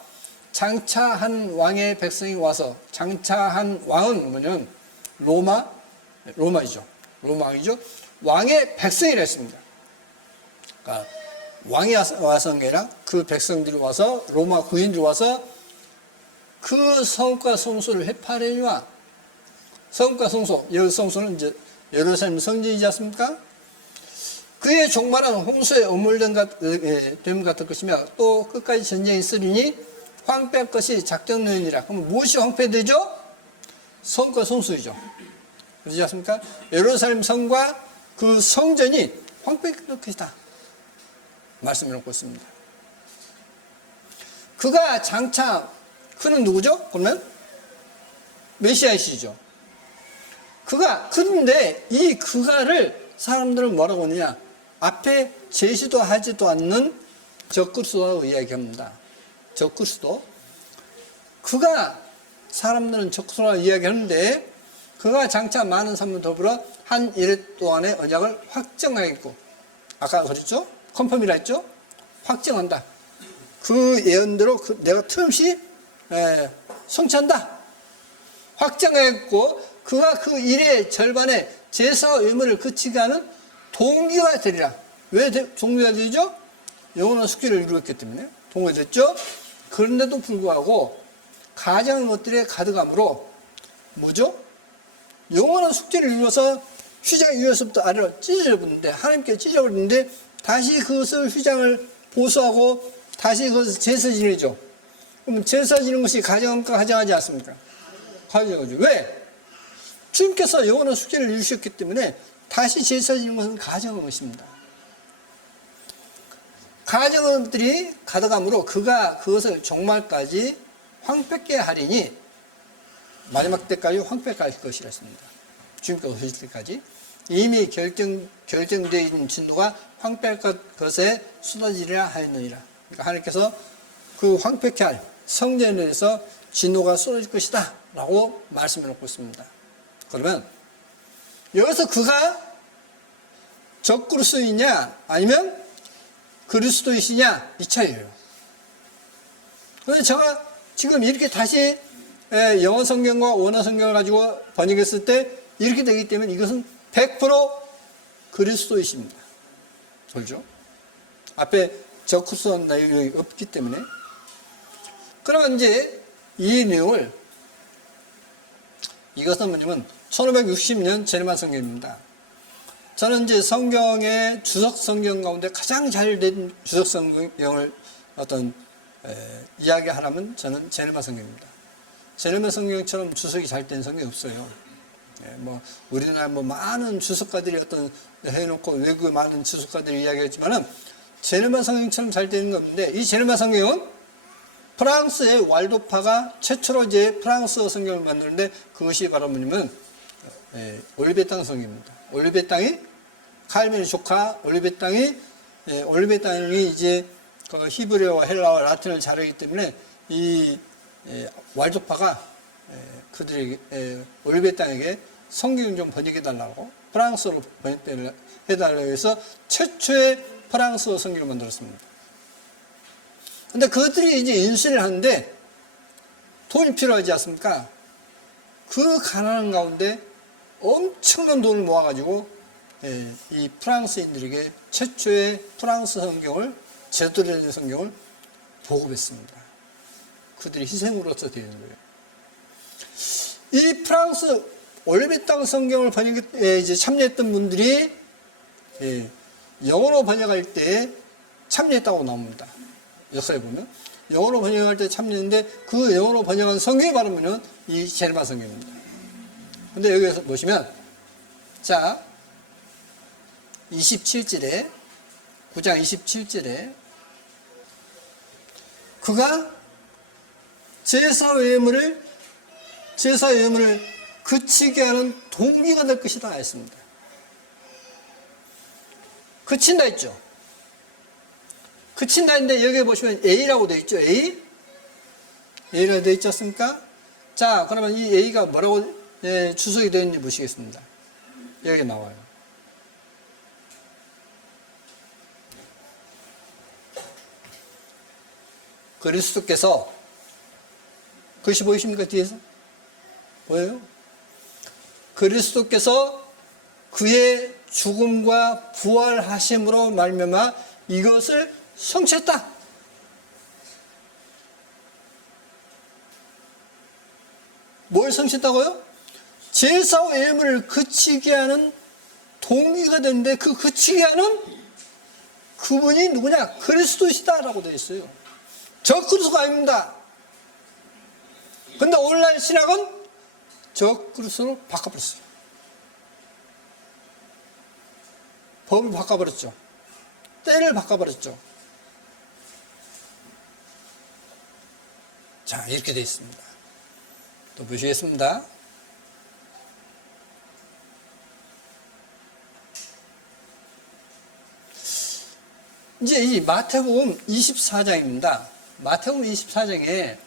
장차한 왕의 백성이 와서 장차한 왕은 뭐냐면 로마이죠. 로마이죠. 왕의 백성이라 했습니다. 그러니까 왕이 와서 아니라 그 백성들이 와서 로마 군인들이 와서 그 성과 성소를 해파하려니와 성과 성소, 여기 성소는 이제 예루살렘 성전이지 않습니까? 그의 종말은 홍수에 어물됨 같을 것이며 또 끝까지 전쟁이 있으리니 황폐할 것이 작정노인이라. 그럼 무엇이 황폐되죠? 성과 성소이죠. 그렇지 않습니까? 예루살렘 성과 그 성전이 황폐할 것이다. 말씀해 놓고 있습니다. 그가 장차 그는 누구죠? 그러면 메시아이시죠. 그런데 이 그가를 사람들은 뭐라고 하느냐? 앞에 제시도 하지도 않는 적그리스도라고 이야기합니다. 적그리스도. 그가 사람들은 적그리스도라고 이야기하는데 그가 장차 많은 사람을 더불어 한 이래 동안의 언약을 확정하겠고 아까 그랬죠? 컨펌이라 했죠? 확정한다. 그 예언대로 내가 틈없이 성취한다. 확정하겠고 그가 그 일의 절반의 제사와 의무를 그치게 하는 동기가 되리라. 왜 동기가 되죠? 영원한 숙제를 이루었기 때문에 동기가 됐죠. 그런데도 불구하고 가장 것들의 가득함으로 뭐죠? 영원한 숙제를 이루어서 휘장 위에서부터 아래로 찢어졌는데 하나님께 찢어버렸는데 다시 그것을 휘장을 보수하고 다시 그것을 제사 지내죠. 그럼 제사 지는 것이 가정합니까? 가정하지 않습니까? 가정하죠. 왜? 주님께서 영원한 숙제를 이루셨기 때문에 다시 제사 지는 것은 가정한 것입니다. 가정들이 가득함으로 그가 그것을 종말까지 황폐케 하리니 마지막 때까지 황폐케 할 것이라 했습니다. 주님께서 오실 때까지 이미 결정되어 있는 진도가 황폐할 것에 쏟아지리라 하였느니라. 그러니까 하나님께서 그 황폐케 할 성전에 대해서 진노가 쏟아질 것이다 라고 말씀해 놓고 있습니다. 그러면 여기서 그가 적그리스도이냐 아니면 그리스도이시냐 이 차이예요. 그런데 제가 지금 이렇게 다시 영어 성경과 원어 성경을 가지고 번역했을 때 이렇게 되기 때문에 이것은 100% 그리스도이십니다. 그렇죠? 앞에 적그리스도 내용이 없기 때문에. 그러면 이제 이 내용을, 이것은 뭐냐면 1560년 제네만 성경입니다. 저는 이제 성경의 주석 성경 가운데 가장 잘 된 주석 성경을 어떤 이야기하라면 저는 제네만 성경입니다. 제네만 성경처럼 주석이 잘 된 성경이 없어요. 뭐 우리나라 뭐 많은 주석가들이 어떤 해놓고 외국의 많은 주석가들이 이야기했지만은 제네만 성경처럼 잘 되는 건 없는데, 이 제네만 성경은 프랑스의 왈도파가 최초로 이제 프랑스어 성경을 만드는데, 그것이 바로 뭐냐면 올리베 땅 성경입니다. 올리베 땅이 칼빈의 조카 올리베 땅이 이제 그 히브리어와 헬라어, 라틴을 잘하기 때문에 이 왈도파가 그들에게 올리베 땅에게 성경 좀 번역해 달라고, 프랑스어로 번역해 달라고 해서 최초의 프랑스어 성경을 만들었습니다. 근데 그들이 이제 인쇄를 하는데 돈이 필요하지 않습니까? 그 가난한 가운데 엄청난 돈을 모아가지고 이 프랑스인들에게 최초의 프랑스 성경을, 제대로 된 성경을 보급했습니다. 그들이 희생으로서 되는 거예요. 이 프랑스 올리베 땅 성경을 번역에 이제 참여했던 분들이 영어로 번역할 때 참여했다고 나옵니다. 역사에 보면 영어로 번역할 때 참여했는데, 그 영어로 번역한 성경이 바로 이 제네만 성경입니다. 근데 여기서 보시면, 자 27절에 9장 27절에 그가 제사의 예물을 그치게 하는 동기가 될 것이다 했습니다. 그친다 했죠. 그친다 했는데 여기 보시면 A라고 되어 있죠. A라고 되어 있지 않습니까? 자, 그러면 이 A가 뭐라고 주석이 되어 있는지 보시겠습니다. 여기 나와요. 그리스도께서, 글씨 보이십니까? 뒤에서 보여요? 그리스도께서 그의 죽음과 부활하심으로 말미암아 이것을 성취했다. 뭘 성취했다고요? 제사와 예물을 그치게 하는 동기가 되는데, 그 그치게 하는 그분이 누구냐? 그리스도시다라고 되어 있어요. 저 그리스도가 아닙니다. 근데 오늘날 신학은 저 그리스도로 바꿔버렸어요. 법을 바꿔버렸죠. 때를 바꿔버렸죠. 자, 이렇게 되어 있습니다. 또 보시겠습니다. 이제 이 마태복음 24장입니다. 마태복음 24장에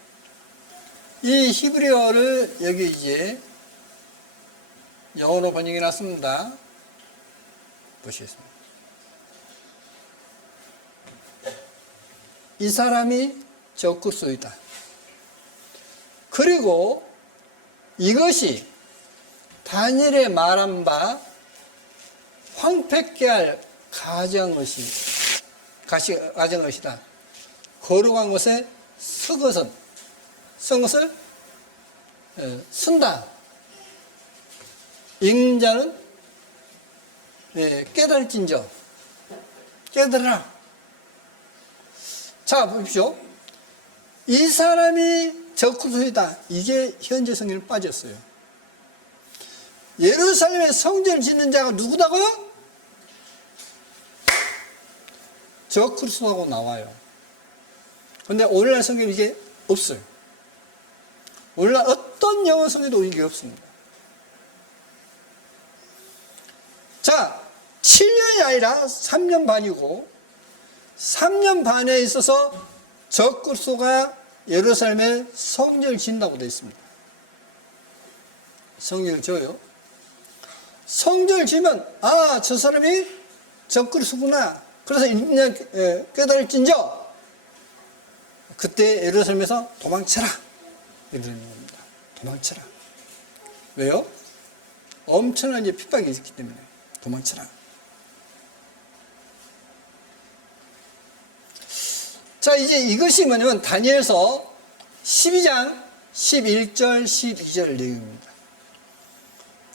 이 히브리어를 여기 이제 영어로 번역해 놨습니다. 보시겠습니다. 이 사람이 적그리스도이다. 그리고 이것이 다니엘의 말한 바 황폐케 할 가정것이다. 거룩한 것에 쓴 것을 쓴다. 읽는 자는 깨달을진저 깨달으라. 자, 보십시오. 이 사람이 적그리스도이다. 이게 현재 성경에 빠졌어요. 예루살렘에 성전을 짓는 자가 누구다고요? 적그리스도라고 나와요. 그런데 오늘날 성경에 이게 없어요. 오늘날 어떤 영어 성경에도 이게 없습니다. 자, 7년이 아니라 3년 반이고, 3년 반에 있어서 적그리스도가 예루살렘에 성전을 짓는다고 되어 있습니다. 성경을 줘요. 성전을 지으면 아, 저 사람이 적그리스도구나. 그래서 인연 깨달을진저 그때 예루살렘에서 도망쳐라 이러는 겁니다. 도망쳐라. 왜요? 엄청난 이제 핍박이 있기 때문에 도망쳐라. 자, 이제 이것이 뭐냐면 다니엘서 12장 11절 12절 내용입니다.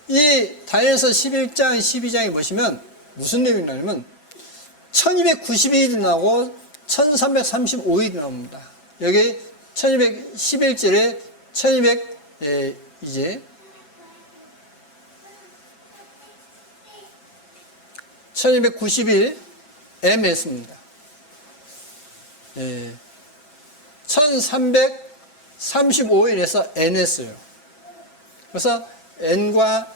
이 다니엘서 11장 12장에 보시면 무슨 내용이 나오냐면 1292일이 나오고 1335일이 나옵니다. 여기 1211절에 1200 이제 1291 M했습니다. 1335일에서 N 했어요. 그래서 M과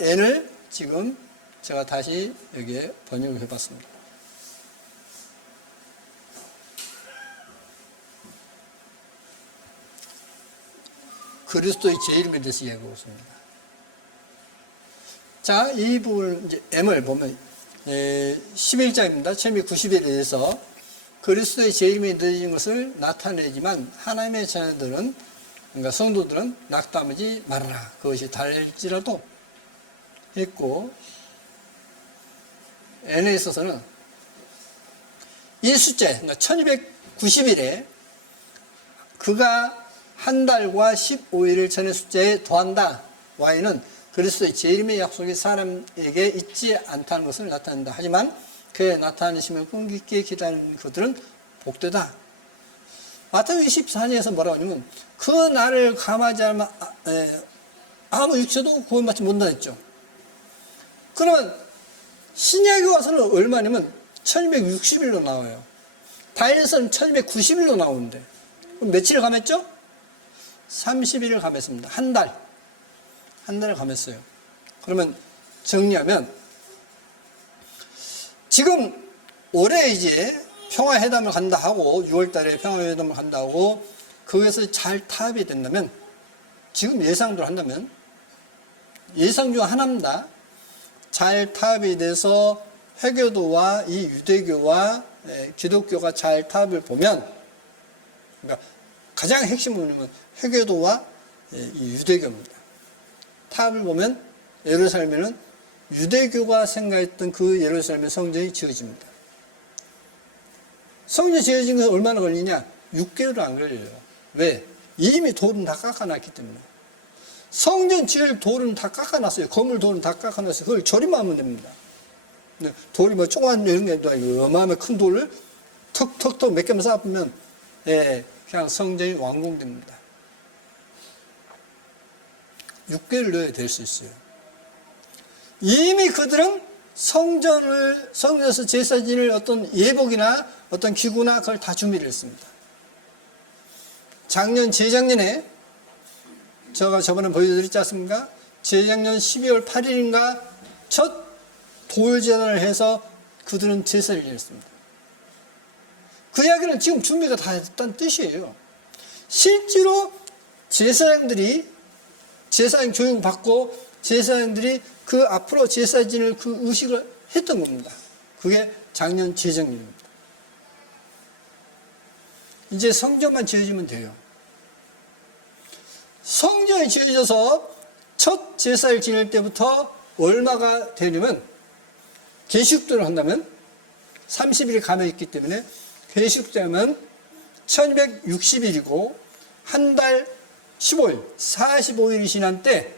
N을 지금 제가 다시 여기에 번역을 해봤습니다. 그리스도의 제1에 대해서 이야기하고 있습니다. 자, 이 부분 이제 M을 보면 11장입니다. 1291에 대해서 그리스도의 제1이 늦어진 것을 나타내지만 하나님의 자녀들은 그러니까 성도들은 낙담하지 말아라. 그것이 달릴지라도 했고 N에 있어서는 이 숫자 그러니까 1290일에 그가 한 달과 15일을 전의 숫자에 더한다. Y는 그리스도의 제1의 약속이 사람에게 있지 않다는 것을 나타낸다. 하지만 그의 나타나심을 끈기있게 기다리는 그들은 복되다. 마태복음 24장에서 뭐라고 하냐면 그 날을 감하지 않으면 아무 육체도 구원받지 못한다 했죠. 그러면 신약에 와서는 얼마냐면 1260일로 나와요. 다니엘서는 1290일로 나오는데 그럼 며칠을 감했죠? 30일을 감했습니다. 한 달을 감했어요. 그러면 정리하면 지금 올해 이제 평화회담을 간다 하고 6월 달에 평화회담을 간다 하고 거기에서 잘 타협이 된다면 지금 예상대로 한다면 예상 중 하나입니다. 잘 타협이 돼서 회교도와 이 유대교와 기독교가 잘 타협을 보면 그러니까 가장 핵심은 뭐냐면 회교도와 이 유대교입니다. 타협을 보면 예루살렘에는 유대교가 생각했던 그 예루살렘의 성전이 지어집니다. 성전이 지어진 것은 얼마나 걸리냐? 6개월은 안 걸려요. 왜? 이미 돌은 다 깎아놨기 때문에. 성전 지을 돌은 다 깎아놨어요. 건물 돌은 다 깎아놨어요. 그걸 조립만 하면 됩니다. 돌이 뭐 조그만 이런 게 아니고 어마어마한 큰 돌을 턱턱턱 몇 개만 쌓아보면 그냥 성전이 완공됩니다. 6개월 내에 될 수 있어요. 이미 그들은 성전에서 제사 지낼 어떤 예복이나 어떤 기구나 그걸 다 준비를 했습니다. 재작년에 제가 저번에 보여드렸지 않습니까? 재작년 12월 8일인가 첫 돌제단을 해서 그들은 제사를 지냈습니다. 그 이야기는 지금 준비가 다 됐다는 뜻이에요. 실제로 제사장들이 제사장 교육을 받고 제사장들이 그 앞으로 제사 지낼 그 의식을 했던 겁니다. 그게 작년 재작년입니다. 이제 성전만 지어지면 돼요. 성전이 지어져서 첫 제사를 지낼 때부터 얼마가 되냐면 계시록대로 한다면 30일이 감해 있기 때문에 계시록되면 1260일이고 한 달 15일, 45일이 지난 때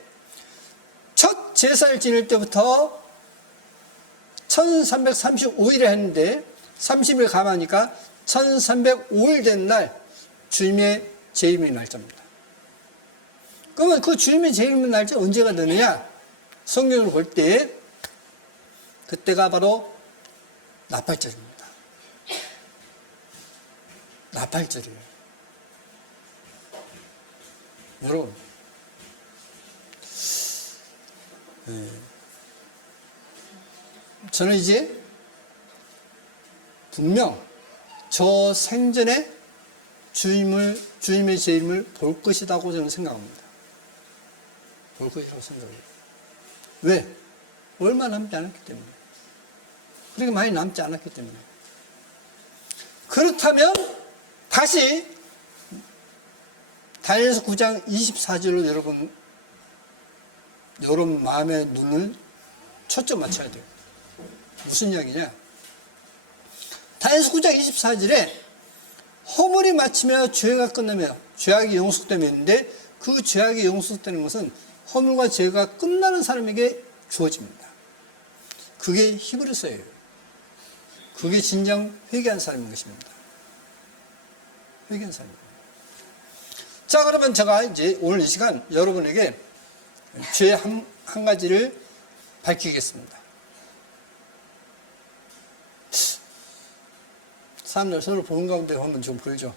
첫 제사를 지낼 때부터 1335일에 했는데 30일 감하니까 1305일 된 날 주님의 재림의 날짜입니다. 그러면 그 주님의 재림의 날짜 언제가 되느냐? 성경을 볼 때 그때가 바로 나팔절입니다. 나팔절이에요. 여러분, 저는 이제 분명 저 생전에 주님의 재림을 볼 것이라고 저는 생각합니다. 볼 것이라고 생각해요. 왜? 얼마 남지 않았기 때문에. 그렇게 많이 남지 않았기 때문에. 그렇다면 다시 다니엘서 9장 24절로 여러분 마음의 눈을 초점 맞춰야 돼요. 무슨 이야기냐? 다니엘서 9장 24절에 허물이 마치며 죄가 끝나며 죄악이 영속되며 있는데 그 죄악이 영속되는 것은 허물과 죄가 끝나는 사람에게 주어집니다. 그게 히브리서예요. 그게 진정 회개한 사람인 것입니다. 회개한 사람입니다. 자, 그러면 제가 이제 오늘 이 시간 여러분에게 죄 한 가지를 밝히겠습니다. 사람들 서로 보는 가운데 한번 좀 보이죠.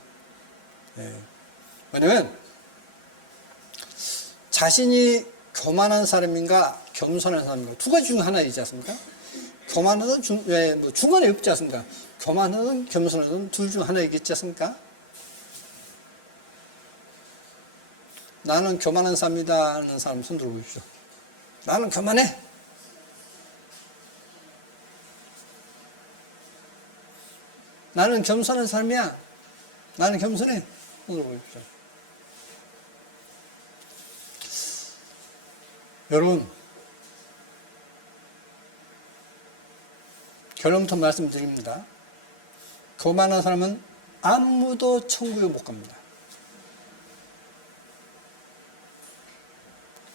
네. 왜냐면 자신이 교만한 사람인가 겸손한 사람인가 두 가지 중 하나이지 않습니까? 교만하든 중간에 없지 않습니까? 교만하든 겸손하든 둘 중 하나이겠지 않습니까? 나는 교만한 사람이다 하는 사람 손 들어보십시오. 나는 교만해. 나는 겸손한 사람이야. 나는 겸손해. 손 들어보십시오. 여러분, 결론부터 말씀드립니다. 교만한 사람은 아무도 천국에 못 갑니다.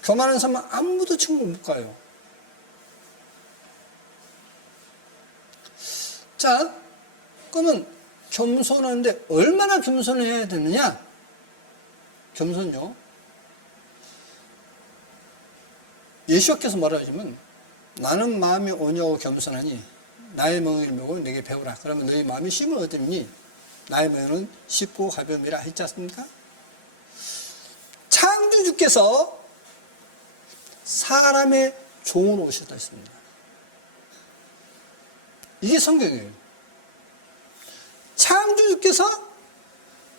교만한 사람은 아무도 천국에 못 가요. 자, 그러면 겸손한데 얼마나 겸손해야 되느냐? 겸손요. 예수께서 뭐라 하시면 나는 마음이 온유하고 겸손하니 나의 멍을 메고 내게 배우라. 그러면 너희 마음이 쉼을 얻으니 나의 멍은 쉽고 가벼움이라 했지 않습니까? 창조주께서 사람의 종으로 오셨다 했습니다. 이게 성경이에요. 창조주께서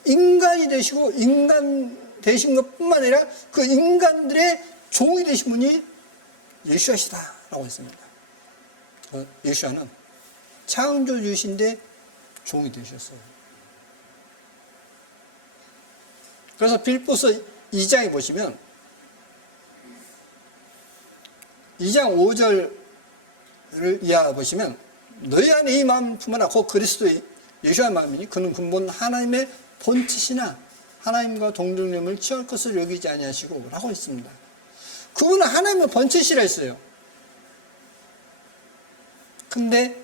인간이 되시고 인간 되신 것뿐만 아니라 그 인간들의 종이 되신 분이 예수아시다라고 했습니다. 예수아는 창조주신데 종이 되셨어요. 그래서 빌보서 2장에 보시면 2장 5절을 이해해 보시면 너희 안에 이 마음 품어라. 곧 그리스도의 예수의 마음이니 그는 근본 하나님의 본체시나 하나님과 동등됨을 취할 것을 여기지 아니하시고 라고 했습니다. 그분은 하나님의 본체시라 했어요. 근데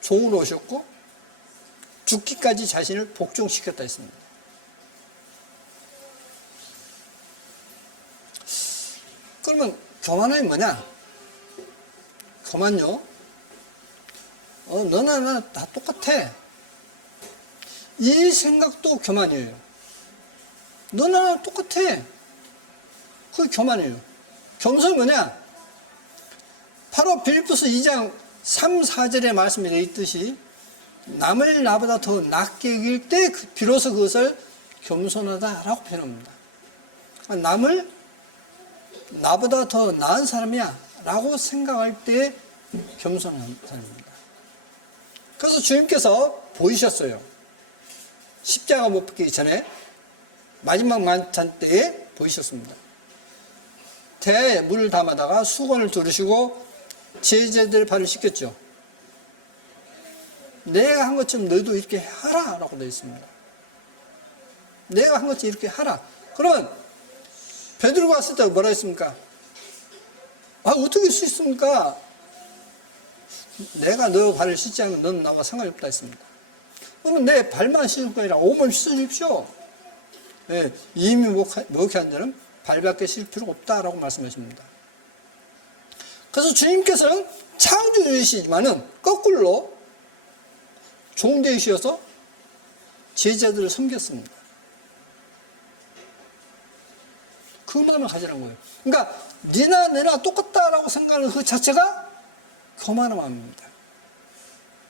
종으로 오셨고 죽기까지 자신을 복종시켰다 했습니다. 그러면 교만함이 뭐냐? 교만요. 너나 나 다 똑같아. 이 생각도 교만이에요. 너나 나 똑같아. 그게 교만이에요. 겸손이 뭐냐? 바로 빌립보서 2장 3, 4절의 말씀에 되어 있듯이 남을 나보다 더 낮게 여길 때 비로소 그것을 겸손하다라고 표현합니다. 남을 나보다 더 나은 사람이야 라고 생각할 때 겸손한 사람입니다. 그래서 주님께서 보이셨어요. 십자가 못 박히기 전에 마지막 만찬 때에 보이셨습니다. 대야에 물을 담아다가 수건을 두르시고 제자들 발을 씻겼죠. 내가 한 것처럼 너희도 이렇게 하라 라고 되어 있습니다. 내가 한 것처럼 이렇게 하라. 그러면 베드로가 왔을 때 뭐라 했습니까? 어떻게 할 수 있습니까? 내가 너 발을 씻지 않으면 너는 나와 상관이 없다 했습니다. 그러면 내 발만 씻을 거 아니라 온몸 씻으십시오. 네, 이미 목욕한 자는 발밖에 씻을 필요가 없다라고 말씀하십니다. 그래서 주님께서는 창조주이시지만은 거꾸로 종되시어서 제자들을 섬겼습니다. 그 마음을 가지라는 거예요. 그러니까 니나 내나 똑같다라고 생각하는 그 자체가 교만한 마음입니다.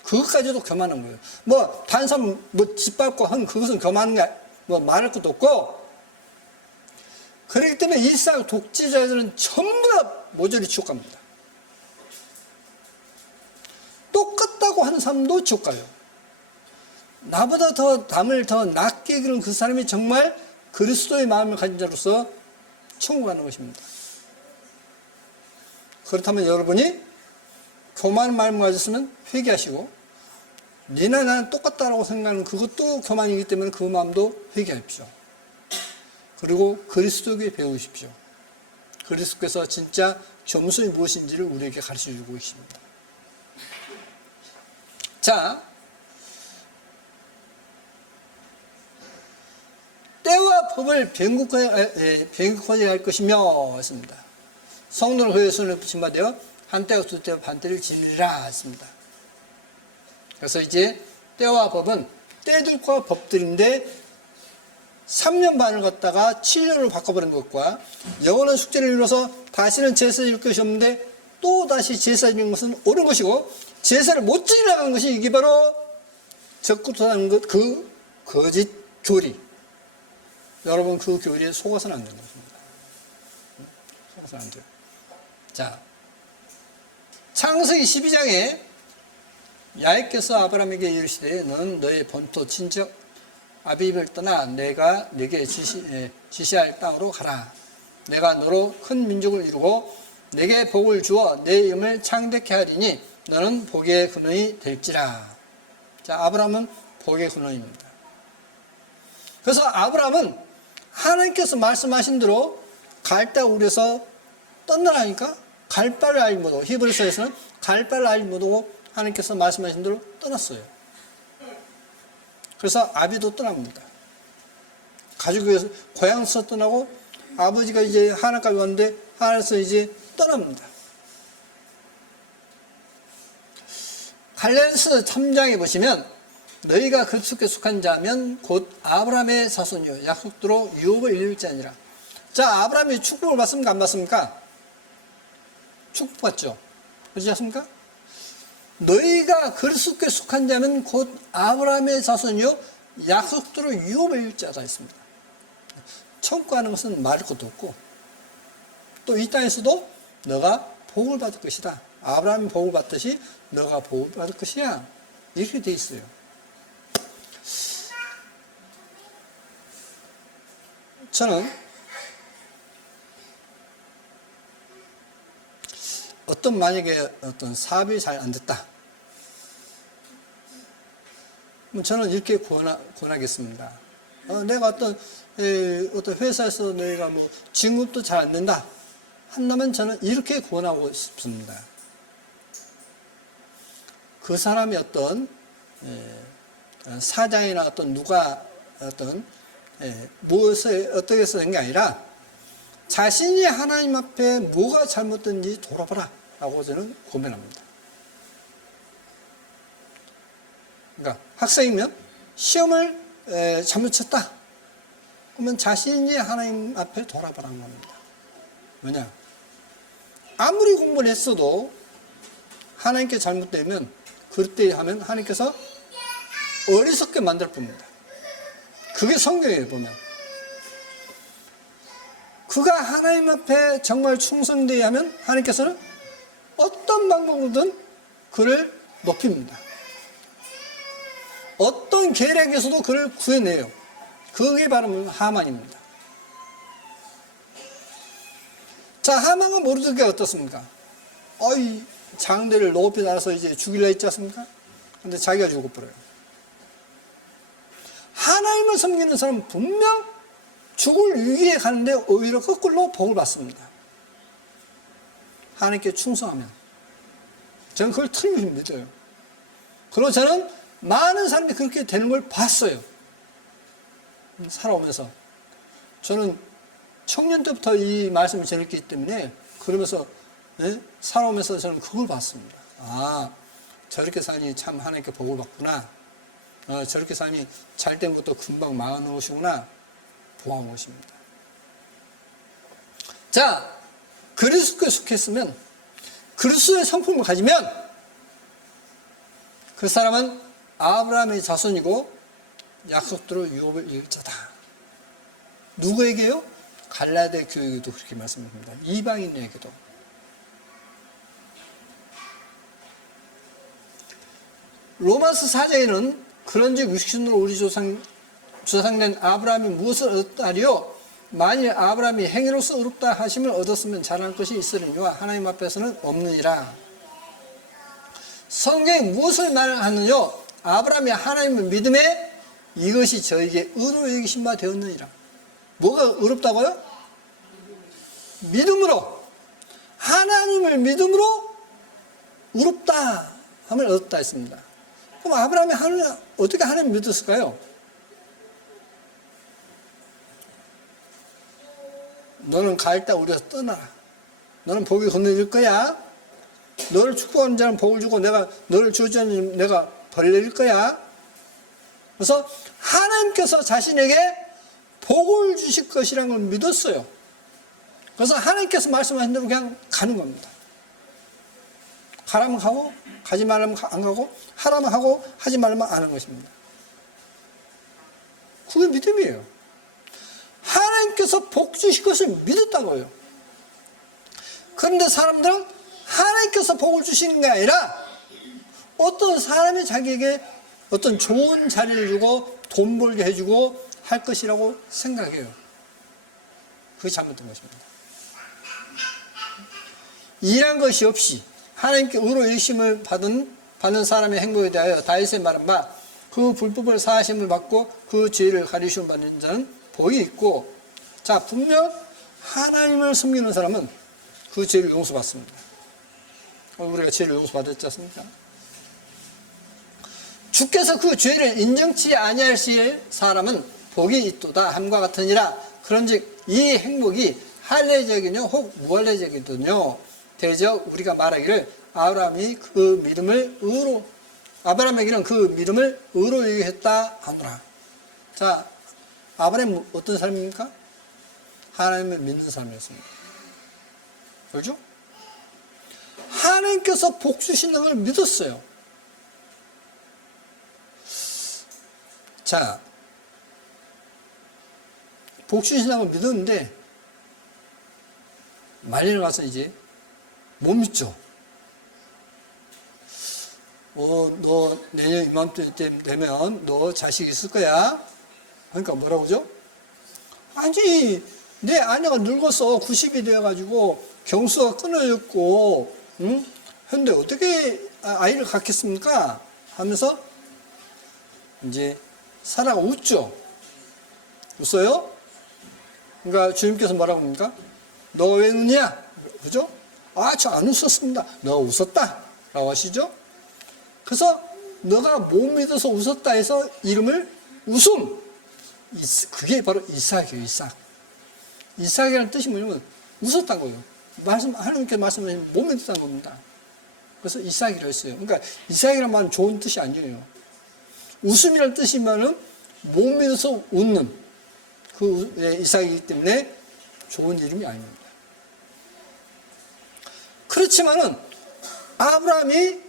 그것까지도 교만한 거예요. 다른 사람 짓밟고 한 그것은 교만한 게 말할 것도 없고 그렇기 때문에 이삭 독재자들은 전부 다 모조리 지옥 갑니다. 똑같다고 하는 사람도 지옥 가요. 나보다 더 남을 더 낮게 그런 그 사람이 정말 그리스도의 마음을 가진 자로서 천국 가는 것입니다. 그렇다면 여러분이 교만한 마음을 가졌으면 회개하시고, 니나 나는 똑같다라고 생각하는 그것도 교만이기 때문에 그 마음도 회개하십시오. 그리고 그리스도에게 배우십시오. 그리스도께서 진짜 겸손이 무엇인지를 우리에게 가르쳐주고 계십니다. 자, 때와 법을 변국하게 할 것이며 했습니다. 성도는 그의 손에 붙임 바 되어 한때와 두때와 반때를 지니라 했습니다. 그래서 이제 때와 법은 때들과 법들인데 3년 반을 갖다가 7년으로 바꿔버린 것과 영원한 숙제를 이루어서 다시는 제사를 지을 것이 없는데 또 다시 제사를 지는 것은 옳은 것이고, 제사를 못 지으려는 것이 이게 바로 적구토하는 것, 그 거짓 교리. 여러분 그 교리에 속아서는 안 되는 것입니다. 속아서는 안 돼요. 자, 창세기 12장에 야훼께서 아브라함에게 이르시되 너는 너의 본토 친척 아비집을 떠나 내가 네게 지시할 땅으로 가라. 내가 너로 큰 민족을 이루고 내게 복을 주어 내 이름을 창대케 하리니 너는 복의 근원이 될지라. 자, 아브라함은 복의 근원입니다. 그래서 아브라함은 하나님께서 말씀하신 대로 갈대 우려서 떠나라니까 갈 바를 알지 못하고, 히브리서에서는 갈 바를 알지 못하고 하나님께서 말씀하신 대로 떠났어요. 그래서 아비도 떠납니다. 가족에서 고향에서 떠나고 아버지가 이제 하나님까지 왔는데 하나님께서 이제 떠납니다. 갈라디아서 3장에 보시면 너희가 그리스도께 속한 자면 곧 아브라함의 자손이요 약속대로 유업을 이룰 자니라. 자, 아브라함이 축복을 받습니까? 안 받습니까? 축복받죠. 그렇지 않습니까? 너희가 그리스도께 속한 자면 곧 아브라함의 자손이요 약속대로 유업을 이룰 자가 있습니다. 천국 가는 것은 말할 것도 없고, 또 이 땅에서도 너가 복을 받을 것이다. 아브라함이 복을 받듯이 너가 복을 받을 것이야. 이렇게 돼 있어요. 저는 만약에 어떤 사업이 잘 안 됐다. 저는 이렇게 권하겠습니다. 내가 어떤 회사에서 내가 뭐 진급도 잘 안 된다 한다면 저는 이렇게 권하고 싶습니다. 그 사람이 어떤 사장이나 어떤 누가 어떤 무엇을 어떻게 해서 된 게 아니라 자신이 하나님 앞에 뭐가 잘못된지 돌아봐라 라고 저는 고민합니다. 그러니까 학생이면 시험을 잘못 쳤다 그러면 자신이 하나님 앞에 돌아보라는 겁니다. 왜냐? 아무리 공부를 했어도 하나님께 잘못되면 그때 하면 하나님께서 어리석게 만들 뿐입니다. 그게 성경에 보면 그가 하나님 앞에 정말 충성되어야 하면 하나님께서는 어떤 방법으로든 그를 높입니다. 어떤 계략에서도 그를 구해내요. 그게 바로 하만입니다. 자, 하만은 모르던 게 어떻습니까? 장대를 높이 달아서 이제 죽이려 했지 않습니까? 근데 자기가 죽어버려요. 하나님을 섬기는 사람은 분명 죽을 위기에 가는데 오히려 거꾸로 복을 받습니다. 하나님께 충성하면. 저는 그걸 틀림없이 믿어요. 그리고 저는 많은 사람이 그렇게 되는 걸 봤어요. 살아오면서. 저는 청년 때부터 이 말씀을 전했기 때문에 그러면서 살아오면서 저는 그걸 봤습니다. 저렇게 사니 참 하나님께 복을 받구나. 저렇게 사니 잘된 것도 금방 막아놓으시구나. 보아온 것입니다. 자, 그리스도에 속했으면 그리스도의 성품을 가지면 그 사람은 아브라함의 자손이고 약속대로 유업을 이을 자다. 누구에게요? 갈라디아 교회도 그렇게 말씀합니다. 이방인에게도. 로마서 4장에는 그런즉 육신으로 우리 조상된 아브라함이 무엇을 얻었다리요? 만일 아브라함이 행위로서 의롭다 하심을 얻었으면 잘할 것이 있으려니와 하나님 앞에서는 없느니라. 성경이 무엇을 말하느냐? 아브라함이 하나님을 믿음에 이것이 저에게 의로 여기신 바 되었느니라. 뭐가 의롭다고요? 믿음으로. 하나님을 믿음으로 의롭다 함을 얻었다 했습니다. 그럼 아브라함이 어떻게 하나님을 믿었을까요? 너는 갈 때 우리가 떠나라. 너는 복이 건너질 거야. 너를 축복하는 자는 복을 주고 내가 너를 주지 않는 내가 벌 내릴 거야. 그래서 하나님께서 자신에게 복을 주실 것이라는 걸 믿었어요. 그래서 하나님께서 말씀하신 대로 그냥 가는 겁니다. 가라면 가고 가지 말라면 안 가고 하라면 하고 하지 말라면 안 하는 것입니다. 그게 믿음이에요. 하나님께서 복 주실 것을 믿었다고요. 그런데 사람들은 하나님께서 복을 주시는 게 아니라 어떤 사람이 자기에게 어떤 좋은 자리를 주고 돈 벌게 해주고 할 것이라고 생각해요. 그게 잘못된 것입니다. 일한 것이 없이 하나님께 의로 일심을 받는 사람의 행복에 대하여 다윗의 말한 바 그 불법을 사하심을 받고 그 죄를 가리심을 받는 자는 복이 있고, 자, 분명 하나님을 섬기는 사람은 그 죄를 용서받습니다. 우리가 죄를 용서받았지 않습니까? 주께서 그 죄를 인정치 아니하실 사람은 복이 있도다 함과 같으니라. 그런즉 이 행복이 할례적이뇨 혹 무할례적이더뇨. 대적 우리가 말하기를 아브라함에게는 그 믿음을 의로 여겼다 하노라. 자, 아브라함은 어떤 사람입니까? 하나님을 믿는 사람이었습니다. 그렇죠? 하나님께서 복 주신다는 걸 믿었어요. 자, 복 주신다는 걸 믿었는데 말리러 가서 이제 못 믿죠. 너 내년 이맘때 되면 너 자식 있을 거야. 그러니까 뭐라고 그러죠? 아니, 내 아내가 늙어서 90이 되어가지고 경수가 끊어졌고, 응? 근데 어떻게 아이를 갖겠습니까? 하면서 이제 사라가 웃죠. 웃어요? 그러니까 주님께서 뭐라고 합니까? 너 왜 웃냐? 그죠? 아, 저 안 웃었습니다. 너 웃었다. 라고 하시죠? 그래서 너가 못 믿어서 웃었다 해서 이름을 웃음. 그게 바로 이삭이에요, 이삭. 이삭이라는 뜻이 뭐냐면 웃었다는 거예요. 하나님께서 말씀하신 못 믿었다는 겁니다. 그래서 이삭이라고 했어요. 그러니까 이삭이라는 말은 좋은 뜻이 아니에요. 웃음이라는 뜻이면은 못 믿어서 웃는 그 이삭이기 때문에 좋은 이름이 아닙니다. 그렇지만은 아브라함이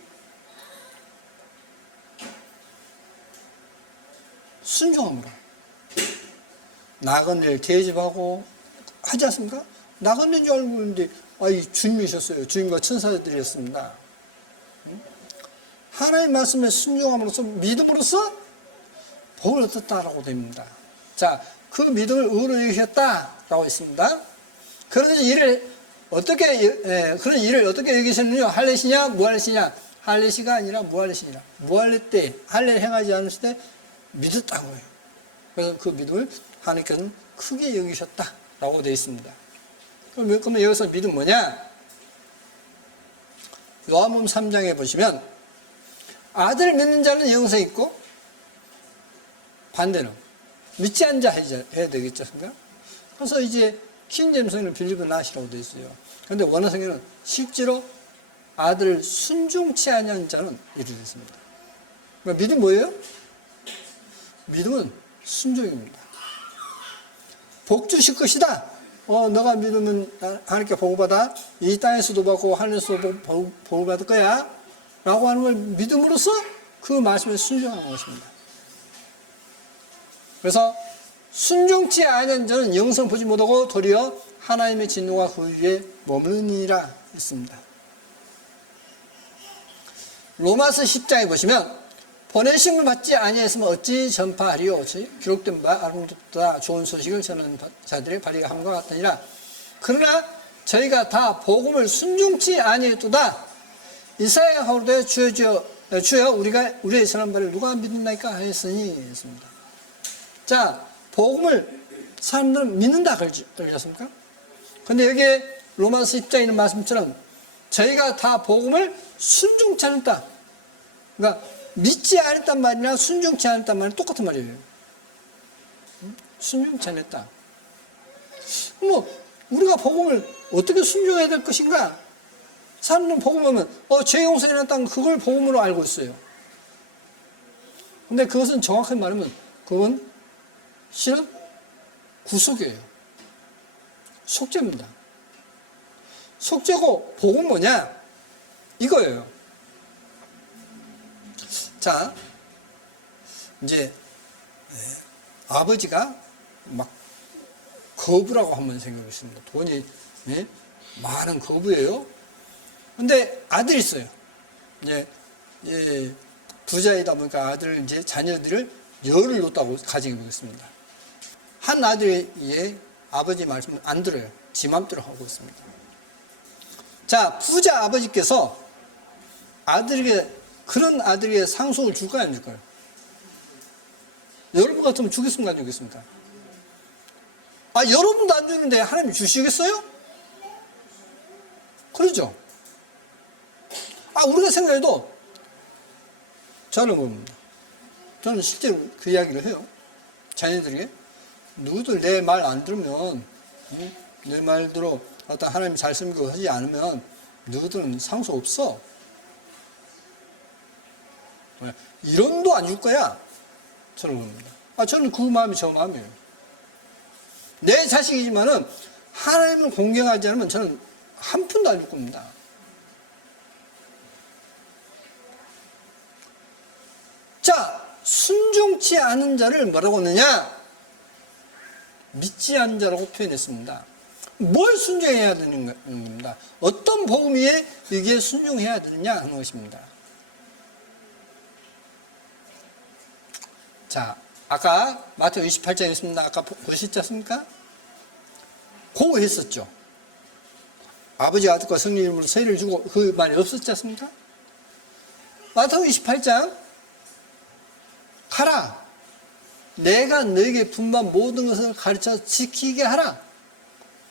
순종함으로 나그네를 대접하고 하지 않습니까? 나그네인 줄 알고 있는데 주님이셨어요. 주님과 천사들이었습니다. 하나님 말씀에 순종함으로써 믿음으로써 복을 얻었다라고 됩니다. 자, 그 믿음을 의로 여기셨다라고 했습니다. 그런데 그런 일을 어떻게 여기셨느냐? 할례시냐 무할례시냐? 할례시가 아니라 무할례시니라. 무할례 때 할례를 행하지 않으실 때 믿었다고 해요. 그래서 그 믿음을 하나님께서는 크게 여기셨다라고 되어 있습니다. 그러면 여기서 믿음 뭐냐? 요한복음 3장에 보시면 아들을 믿는 자는 영생이 있고 반대는 믿지 않는 자 해야 되겠죠. 그래서 이제 킹제임스는 빌리브 낫이라고 되어 있어요. 그런데 원어성에는 실제로 아들을 순종치 아니한 자는 이렇게 됐습니다. 그러니까 믿음 뭐예요? 믿음은 순종입니다. 복 주실 것이다. 너가 믿으면 하나님께 복을 받아. 이 땅에서도 받고 하늘에서도 복을 받을 거야. 라고 하는 걸 믿음으로써 그 말씀에 순종하는 것입니다. 그래서 순종치 아니한 자는 영생 보지 못하고 도리어 하나님의 진노가 그 위에 머무르니라 했습니다. 로마서 10장에 보시면 보내심을 받지 아니했으면 어찌 전파하리요? 기록된 바 아름답다 좋은 소식을 전하는 자들의 발의가 함과 같으니라. 그러나 저희가 다 복음을 순종치 아니했도다. 이사야 가로되 주여 우리의 선한 말을 누가 믿는다니까 하였으니 했습니다. 자, 복음을 사람들은 믿는다 그러셨습니까? 근데 여기에 로마서 10장에 있는 말씀처럼 저희가 다 복음을 순종치 않았다. 그러니까 믿지 않았단 말이나 순종치 않았단 말은 똑같은 말이에요. 순종치 않았다. 우리가 복음을 어떻게 순종해야 될 것인가? 사람들은 복음하면 죄 용서해놨다는 그걸 복음으로 알고 있어요. 근데 그것은 정확하게 말하면 그건 실은 구속이에요. 속죄입니다. 속죄고 복음은 뭐냐? 이거예요. 자, 이제 아버지가 막 거부라고 한번 생각해 보겠습니다. 돈이 많은 거부예요. 근데 아들이 있어요. 이제 부자이다 보니까 아들 이제 자녀들을 열을 놓았다고 가정해 보겠습니다. 한 아들이 아버지 말씀을 안 들어요. 지 맘대로 하고 있습니다. 자, 부자 아버지께서 그런 아들에게 상속을 줄까요, 안 줄까요? 여러분 같으면 주겠습니까, 안 주겠습니까? 여러분도 안 주는데 하나님 주시겠어요? 그러죠? 우리가 생각해도 저는 실제로 그 이야기를 해요. 자녀들에게 누구들 내 말 안 들으면 내 말대로 어떤 하나님 잘 섬기고 하지 않으면 누구들은 상속 없어. 이런도 안 줄 거야. 저는 그럽니다. 저는 그 마음이 저 마음이에요. 내 자식이지만은 하나님을 공경하지 않으면 저는 한 푼도 안 줄 겁니다. 자, 순종치 않은 자를 뭐라고 하느냐? 믿지 않은 자라고 표현했습니다. 뭘 순종해야 되는 겁니다. 어떤 복음에 이게 순종해야 되느냐 하는 것입니다. 자, 아까 마태복음 28장에 있습니다. 아까 보셨지 않습니까? 고했었죠. 아버지 아들과 성령 이름으로 세례를 주고 그 말이 없었지 않습니까? 마태복음 28장 가라. 내가 너에게 분반 모든 것을 가르쳐 지키게 하라.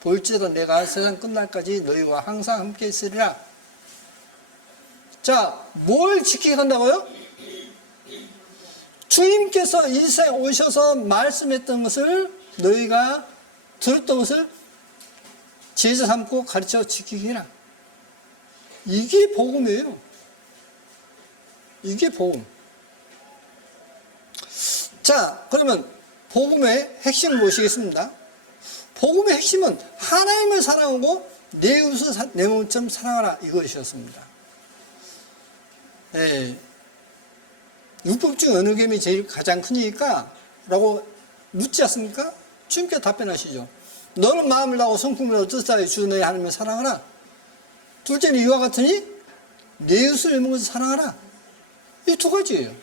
볼지도 내가 세상 끝날까지 너희와 항상 함께 있으리라. 자, 뭘 지키게 한다고요? 주님께서 이 세상에 오셔서 말씀했던 것을 너희가 들었던 것을 제자 삼고 가르쳐 지키게 해라. 이게 복음이에요. 이게 복음. 자, 그러면 복음의 핵심 무엇이겠습니다? 복음의 핵심은 하나님을 사랑하고 내 이웃을 내 몸처럼 사랑하라 이것이었습니다. 율법 중 어느 계명이 제일 가장 크니까? 라고 묻지 않습니까? 주님께서 답변하시죠. 너는 마음을 다하고 성품을 다하고 뜻을 다하여 주 너의 하나님을 사랑하라. 둘째는 이와 같으니 내 이웃을 내 몸같이 사랑하라. 이 두 가지예요.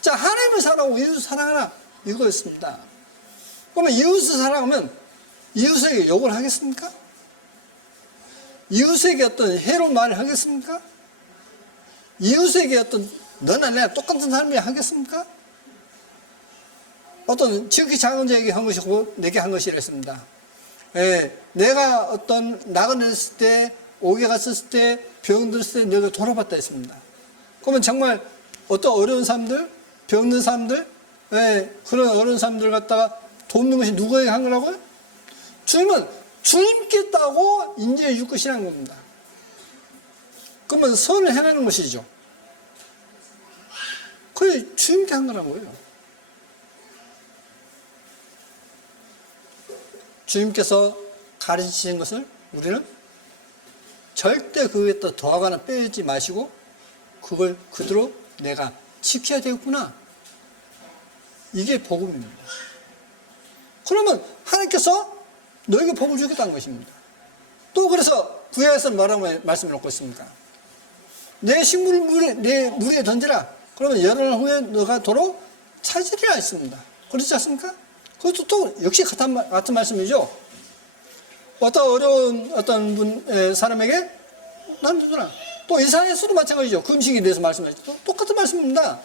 자, 하나님을 사랑하고 이웃을 사랑하라 이거였습니다. 그러면 이웃을 사랑하면 이웃에게 욕을 하겠습니까? 이웃에게 어떤 해로운 말을 하겠습니까? 이웃에게 어떤 너나 내가 똑같은 사람이 하겠습니까? 어떤 지극히 작은 자에게 한 것이고 내게 한 것이라 했습니다. 내가 어떤 나그네였을 때, 옥에 갔었을 때, 병들었을 때 내가 돌아봤다 했습니다. 그러면 정말 어떤 어려운 사람들, 병든 사람들, 그런 어려운 사람들 갖다가 돕는 것이 누구에게 한 거라고요? 주님은 주님께 따고 인정해 줄 것이라는 겁니다. 그러면 선을 행하는 것이죠. 그게 주님께 한 거라고요. 주님께서 가르치신 것을 우리는 절대 그 위에 또 더하거나 빼지 마시고 그걸 그대로 내가 지켜야 되겠구나. 이게 복음입니다. 그러면 하나님께서 너에게 복을 주겠다는 것입니다. 또 그래서 구약에서는 뭐라고 말씀을 놓고 있습니까? 내 식물을 내 물에 던지라. 그러면 열흘 후에 너가 도로 찾으리라 했습니다. 그렇지 않습니까? 그것도 또 역시 같은 말씀이죠. 어떤 어려운 어떤 사람에게 나눠주라. 또 이사야서도 마찬가지죠. 금식에 대해서 말씀하셨죠. 똑같은 말씀입니다.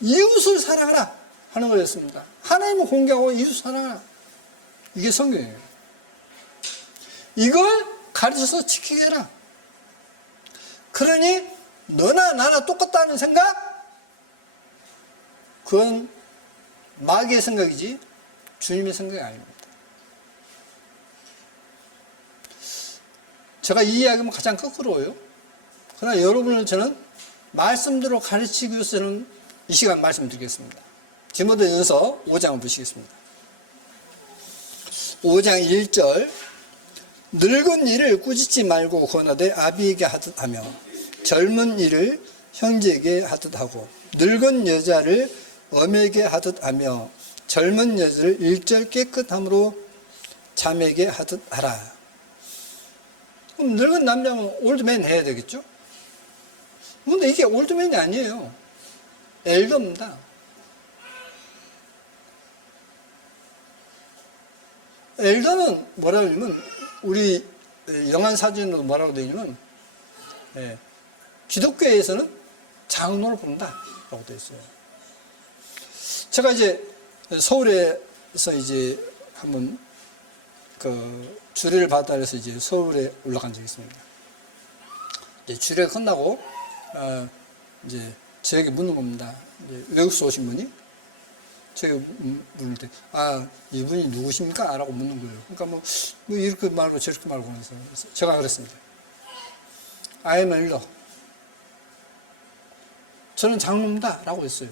이웃을 사랑하라 하는 거였습니다. 하나님을 공개하고 이웃을 사랑하라. 이게 성경이에요. 이걸 가르쳐서 지키게 해라. 그러니 너나 나나 똑같다는 생각? 그건 마귀의 생각이지 주님의 생각이 아닙니다. 제가 이 이야기는 가장 거꾸로요. 그러나 여러분을 저는 말씀대로 가르치기 위해서는 이 시간 말씀드리겠습니다. 디모데전서 5장을 보시겠습니다. 5장 1절 늙은 이를 꾸짖지 말고 권하되 아비에게 하듯 하며 젊은 이를 형제에게 하듯 하고 늙은 여자를 어미에게 하듯 하며 젊은 여자를 일절 깨끗함으로 자매에게 하듯 하라. 그럼 늙은 남자는 올드맨 해야 되겠죠? 근데 이게 올드맨이 아니에요. 엘더입니다. 엘더는 뭐라고 하냐면 우리 영한 사진으로 뭐라고 되어 있냐면 기독교에서는 장로를 본다라고 되어 있어요. 제가 이제 서울에서 이제 한번 그 주례를 받다 해서 이제 서울에 올라간 적이 있습니다. 이제 주례가 끝나고 이제 저에게 묻는 겁니다. 이제 외국에서 오신 분이 제가 물을 때, 이분이 누구십니까? 라고 묻는 거예요. 그러니까 뭐 이렇게 말고 저렇게 말고 해서 제가 그랬습니다. I am elder. 저는 장로입니다. 라고 했어요.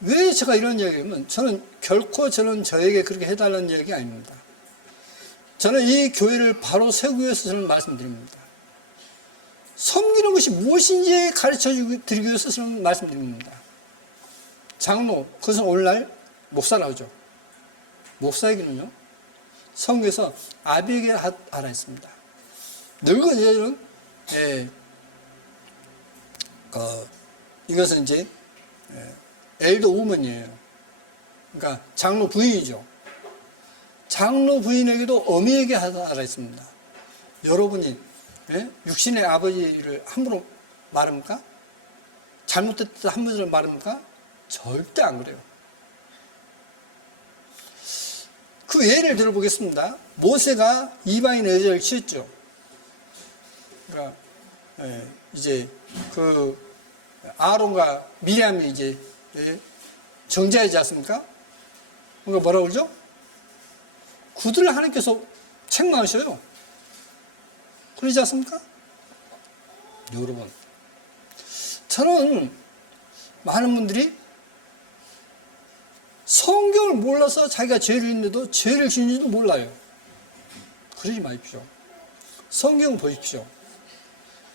왜 제가 이런 이야기하면 저는 결코 저에게 그렇게 해달라는 이야기 아닙니다. 저는 이 교회를 바로 세우기 위해서 저는 말씀드립니다. 섬기는 것이 무엇인지 가르쳐 드리기 위해서 저는 말씀드립니다. 장로, 그것은 오늘날 목사라고 하죠. 목사에게는요, 성경에서 아비에게 하라 했습니다. 늙은 여자는, 이것은 이제, 엘더 우먼이에요. 그러니까 장로 부인이죠. 장로 부인에게도 어미에게 하라 했습니다. 여러분이 육신의 아버지를 함부로 말합니까? 잘못됐다 함부로 말합니까? 절대 안 그래요. 그 예를 들어보겠습니다. 모세가 이방인 여자를 취했죠. 그러니까 이제 그 아론과 미리암이 이제 정자이지 않습니까? 그러니까 뭐라고 그러죠? 그들을 하나님께서 책망하셔요. 그러지 않습니까? 여러분, 저는 많은 분들이 성경을 몰라서 자기가 죄를 짓는데도 죄를 짓는지도 몰라요. 그러지 마십시오. 성경을 보십시오.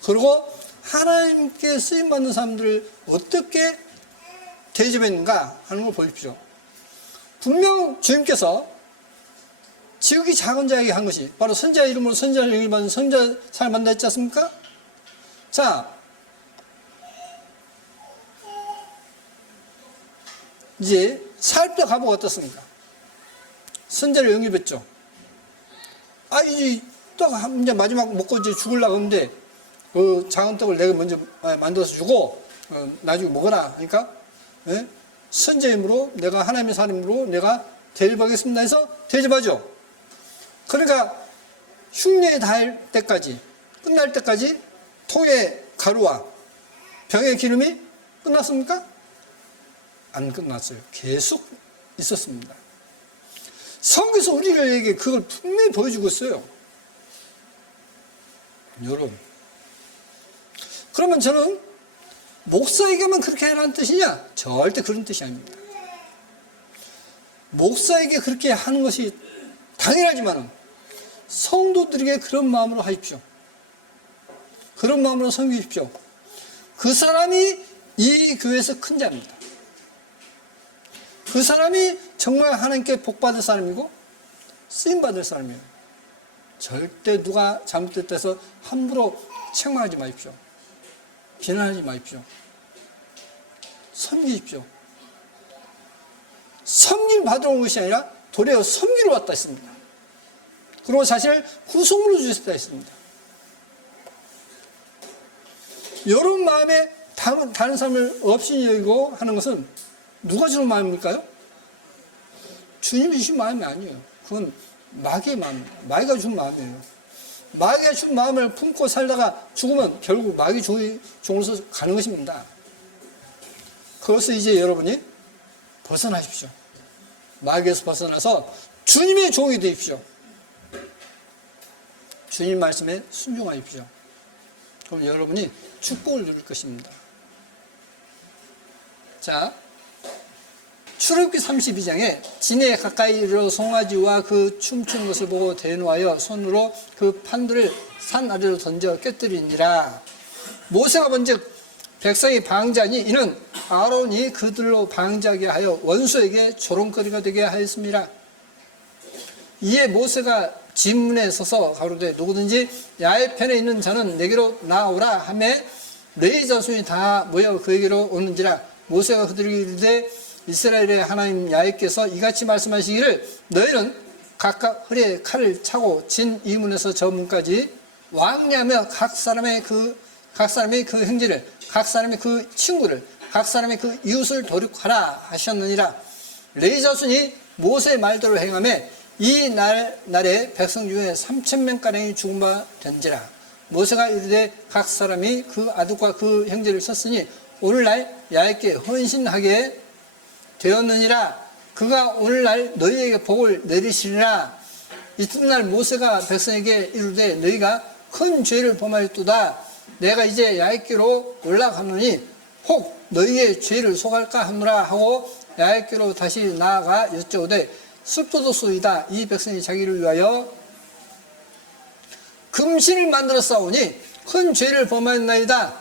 그리고 하나님께 쓰임받는 사람들을 어떻게 대접했는가 하는 걸 보십시오. 분명 주님께서 지극히 작은 자에게 한 것이 바로 선지자 이름으로 선지자를 영접받는 선지자 잘 만나 있지 않습니까? 자, 이제 살펴 가보고 어떻습니까? 선지자를 영접했죠. 이제 떡 이제 마지막 먹고 이제 죽으려고 하는데 그 작은 떡을 내가 먼저 만들어서 주고 나중에 먹어라. 그러니까 선지자 이름으로 내가 하나님의 사람으로 내가 대접하겠습니다 해서 대접하죠. 그러니까 흉내에 닿을 때까지 끝날 때까지 통의 가루와 병의 기름이 끝났습니까? 안 끝났어요. 계속 있었습니다. 성경에서 우리에게 그걸 분명히 보여주고 있어요. 여러분, 그러면 저는 목사에게만 그렇게 하라는 뜻이냐? 절대 그런 뜻이 아닙니다. 목사에게 그렇게 하는 것이 당연하지만 성도들에게 그런 마음으로 하십시오. 그런 마음으로 섬기십시오. 그 사람이 이 교회에서 큰 자입니다. 그 사람이 정말 하나님께 복받을 사람이고 쓰임받을 사람이에요. 절대 누가 잘못됐다 해서 함부로 책망하지 마십시오. 비난하지 마십시오. 섬기십시오. 섬길 받으러 온 것이 아니라 도리어 섬기러 왔다 했습니다. 그리고 자신을 후속으로 주셨다 했습니다. 이런 마음에 다른 사람을 없이 여기고 하는 것은 누가 주는 마음일까요? 주님이 주신 마음이 아니에요. 그건 마귀의 마음입니다. 마귀가 준 마음이에요. 마귀가 준 마음을 품고 살다가 죽으면 결국 마귀 종으로서 가는 것입니다. 그것을 이제 여러분이 벗어나십시오. 마귀에서 벗어나서 주님의 종이 되십시오. 주님 말씀에 순종하십시오. 그럼 여러분이 축복을 누릴 것입니다. 자, 출애굽기 32장에 진에 가까이 이르러 송아지와 그 춤추는 것을 보고 대노하여 손으로 그 판들을 산 아래로 던져 깨뜨리니라. 모세가 본즉 백성이 방자니 이는 아론이 그들로 방자하게 하여 원수에게 조롱거리가 되게 하였습니다. 이에 모세가 진문에 서서 가로되 누구든지 야의 편에 있는 자는 내게로 나오라 하며 레위 자손이 다 모여 그에게로 오는지라. 모세가 그들에게 이르되 이스라엘의 하나님 야훼께서 이같이 말씀하시기를 너희는 각각 허리에 칼을 차고 진 이 문에서 저 문까지 왕래하며 각 사람의 그 형제를 각 사람의 그 친구를 각 사람의 그 이웃을 도륙하라 하셨느니라. 레위 자손이 모세의 말대로 행하며 이 날에 백성 중에 3,000명가량이 죽은 바 된지라. 모세가 이르되 각 사람이 그 아들과 그 형제를 쳤으니 오늘날 야훼께 헌신하게 되었느니라. 그가 오늘날 너희에게 복을 내리시리라. 이튿날 모세가 백성에게 이르되 너희가 큰 죄를 범하였도다. 내가 이제 야훼께로 올라가노니 혹 너희의 죄를 속할까 하노라 하고 야훼께로 다시 나아가 여쭤오되 슬프도소이다. 이 백성이 자기를 위하여 금신을 만들어 싸우니 큰 죄를 범하였나이다.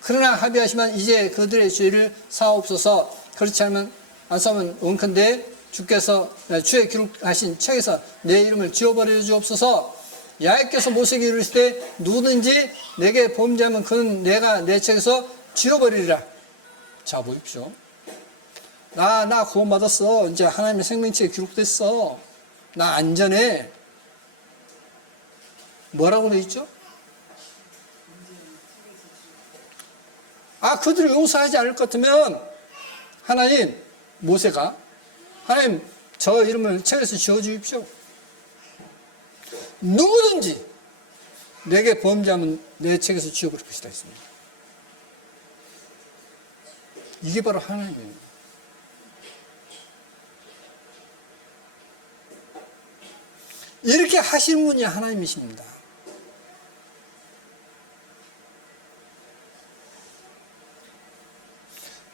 그러나 합의하시면 이제 그들의 죄를 사옵소서. 그렇지 않으면 안 싸우면 원컨대 주께서 주의 기록하신 책에서 내 이름을 지워버려 주옵소서. 야훼께서 모세에게 이르시되 누구든지 내게 범죄하면 그는 내가 내 책에서 지워버리리라. 자, 보십시오. 나 구원받았어. 이제 하나님의 생명책에 기록됐어. 나 안전해. 뭐라고 되어 있죠? 그들을 용서하지 않을 것 같으면 하나님, 모세가 하나님 저 이름을 책에서 지워주십시오. 누구든지 내게 범죄하면 내 책에서 지워버릴 것이다 했습니다. 이게 바로 하나님입니다. 이렇게 하시는 분이 하나님이십니다.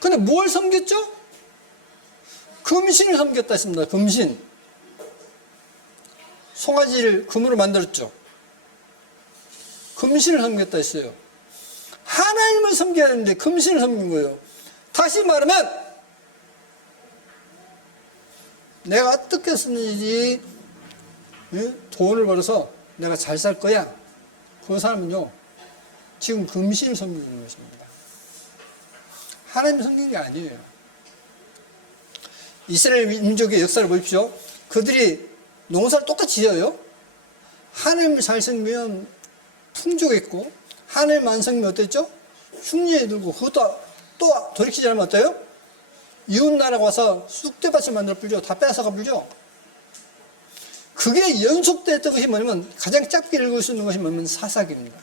근데 뭘 섬겼죠? 금신을 섬겼다 했습니다. 금신. 송아지를 금으로 만들었죠. 금신을 섬겼다 했어요. 하나님을 섬겨야 하는데 금신을 섬긴 거예요. 다시 말하면 내가 어떻게 쓰는지 돈을 벌어서 내가 잘 살 거야. 그 사람은요 지금 금신을 섬기는 것입니다. 하나님을 섬기는 게 아니에요. 이스라엘 민족의 역사를 보십시오. 그들이 농사를 똑같이 지어요. 하나님을 잘 섬기면 풍족했고 하나님 안 섬기면 어땠죠? 흉년에 들고 그것도 또 돌이키지 않으면 어때요? 이웃나라가 와서 쑥대밭을 만들어 불죠. 다 뺏어가 불죠. 그게 연속됐던 것이 뭐냐면 가장 짧게 읽을 수 있는 것이 뭐냐면 사사기입니다.